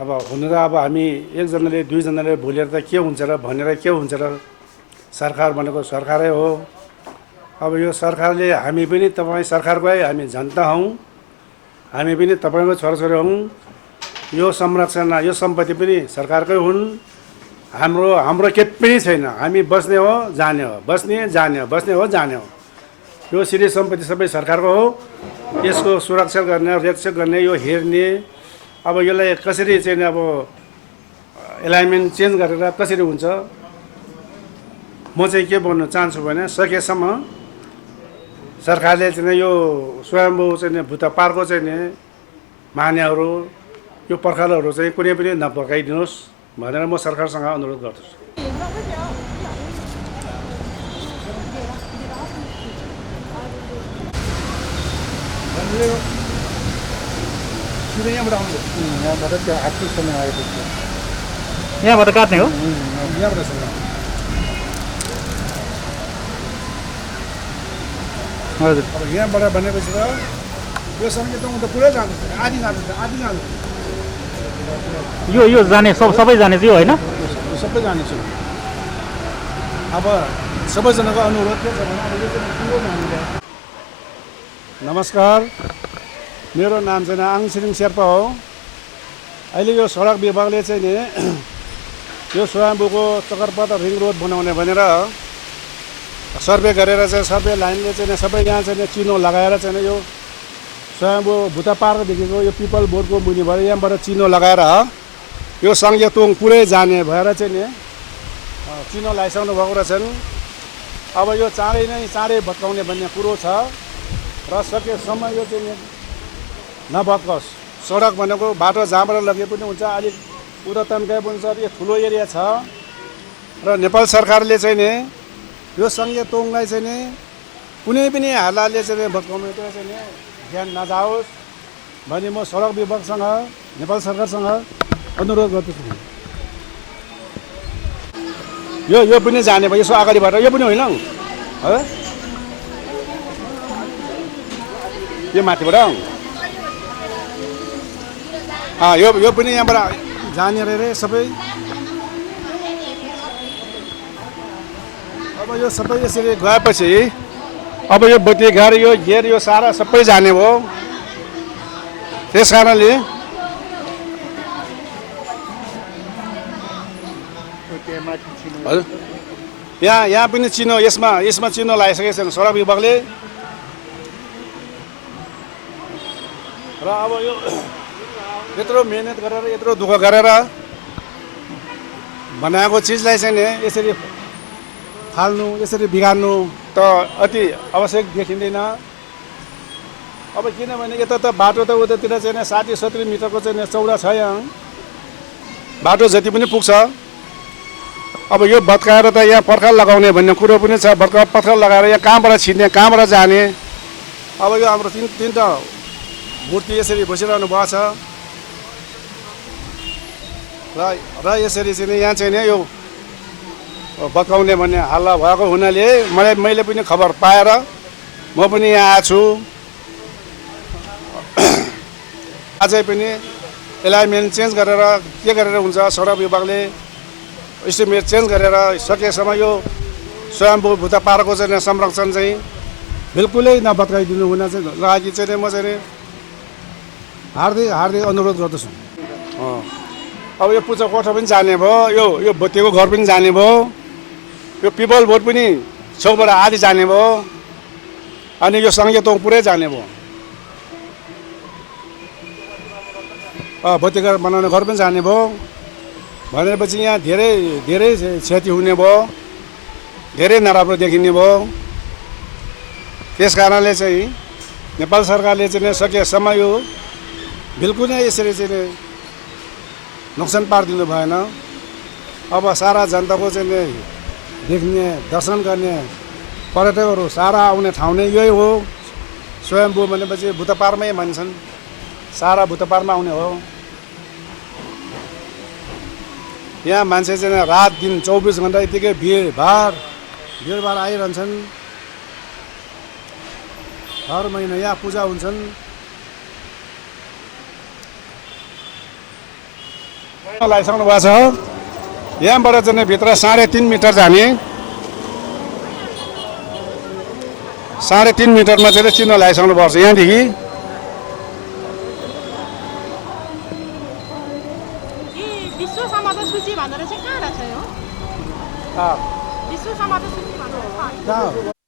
अब हुनु त अब हामी एकजनाले दुईजनाले बोलेर त के हुन्छ र भनेर के हुन्छ र, सरकार भनेको सरकारै हो। अब यो सरकारले हामी पनि तपाईँ सरकारकै हामी जनता हौँ, हामी पनि तपाईँको छोराछोरी हौँ। यो संरक्षण यो सम्पत्ति पनि सरकारकै हुन्। हाम्रो के पनि छैन। हामी बस्ने हो जाने हो, बस्ने जाने हो, बस्ने हो जाने हो। यो श्री सम्पत्ति सबै सरकारको हो। यसको सुरक्षा गर्ने, रक्षक गर्ने, यो हेर्ने, अब यसलाई कसरी चाहिँ अब एलाइनमेन्ट चेन्ज गरेर कसरी हुन्छ। म चाहिँ के भन्नु चाहन्छु भने सकेसम्म सरकारले चाहिँ यो स्वयम्भू चाहिँ भुतपारको चाहिँ नि मान्यहरू, यो पर्खालहरू चाहिँ कुनै पनि नपकाइदिनुहोस् भनेर म सरकारसँग अनुरोध गर्दछु। यहाँबाट काट्ने हो। हजुर, अब यहाँबाट भनेपछि त यो सङ्गीतमा त पुरै जान्छ, आधी जान्छ। यो जाने सबै जाने चाहिँ होइन, सबै जानेछु। अब सबैजनाको अनुरोध के छ भने अब यो चाहिँ ठुलो हामीले। नमस्कार, मेरो नाम चाहिँ आङछिरिङ शेर्पा हो। अहिले यो सडक विभागले चाहिँ नि यो स्वयम्भूको चक्करपथ रिङ रोड बनाउने भनेर सर्वे गरेर चाहिँ सर्वे लाइनले चाहिँ सबै यहाँ चाहिँ चिनो लगाएर चाहिँ यो स्वयम्भू भुतपारदेखिको यो पिपल बोर्डको मुनि भएर यहाँबाट चिनो लगाएर यो साङ्गेतोङ पुरै जाने भएर चाहिँ नि चिनो लगाइसक्नु भएको रहेछन्। अब यो चाँडै भत्काउने भन्ने कुरो छ र सकेसम्म यो चाहिँ नभत्काओस्। सडक भनेको बाटो जहाँबाट लगे पनि हुन्छ, अलिक उता तन्काइ पनि छ, यो ठुलो एरिया छ र नेपाल सरकारले चाहिँ नि यो साङ्गेतोङलाई चाहिँ नि कुनै पनि हालतले चाहिँ भत्काउनु चाहिँ ध्यान नजाओस्। भने म सडक विभागसँग नेपाल सरकारसँग अनुरोध गर्दछु। यो पनि जाने भयो, यसो अगाडिबाट यो पनि होइन है, यो माथिबाट यो पनि यहाँबाट जाने रे सबै। अब यो सबै यसरी गएपछि अब यो बत्ती घर यो घेर यो सारा सबै जाने भयो। त्यस कारणले यहाँ पनि चिनो यसमा चिनो लगाइसकेको छैन सडक विभागले। र अब यो यत्रो मेहनत गरेर यत्रो दुःख गरेर बनाएको चिजलाई चाहिँ नि यसरी फाल्नु यसरी बिगार्नु त अति आवश्यक देखिँदैन। अब किनभने यता त बाटो त उतातिर चाहिँ 60-70 मिटरको चाहिँ चौडा छ, यहाँ बाटो जति पनि पुग्छ। अब यो भत्काएर त यहाँ पर्खाल लगाउने भन्ने कुरो पनि छ, पत्थर लगाएर यहाँ कहाँबाट छिर्ने कहाँबाट जाने। अब यो हाम्रो तिनवटा मूर्ति यसरी बसिरहनु भएको छ र यसरी चाहिँ यहाँ चाहिँ नि यो भत्काउने भन्ने हल्ला भएको हुनाले मैले पनि खबर पाएर म पनि यहाँ आएको छु। अझै पनि एलाइनमेन्ट चेन्ज गरेर के गरेर हुन्छ, सडक विभागले इस्टिमेट चेन्ज गरेर सकेसम्म यो स्वयम्भू भुता पार्कको चाहिँ संरक्षण चाहिँ बिल्कुलै नभत्काइदिनु हुन चाहिँ लागि चाहिँ म चाहिँ हार्दिक अनुरोध गर्दछु। अब यो पूजा कोठा पनि जाने भयो, यो बत्तीको घर पनि जाने भयो, यो पिपल बोट पनि छेउबाट आधी जाने भयो, अनि यो सङ्गीतोङ पुरै जाने भयो। बत्ती घर बनाउने घर पनि जाने भयो भनेपछि यहाँ धेरै क्षति हुने भयो, धेरै नराम्रो देखिने भयो। त्यस कारणले चाहिँ नेपाल सरकारले चाहिँ सकेसम्म यो बिल्कुल नै यसरी चाहिँ नोक्सान पारिदिनु भएन। अब सारा जनताको चाहिँ देख्ने दर्शन गर्ने पर्यटकहरू सारा आउने ठाउँ नै यही हो। स्वयम्भू भनेपछि भुतपारमै भन्छन्, सारा भुतपारमा आउने हो। यहाँ मान्छे चाहिँ रात दिन 24 घन्टा यतिकै भिडभाड आइरहन्छन्। हर महिना यहाँ पूजा हुन्छन्। लगाइसक्नु भएको छ। यहाँबाट चाहिँ भित्र 3.5 मिटर जाने, 3.5 मिटरमा चाहिँ चिन्ह लगाइसक्नु पर्छ यहाँदेखि। विश्व समाज सूची भनेर चाहिँ कहाँ रहेछ यो? विश्व समाज सूची भनेर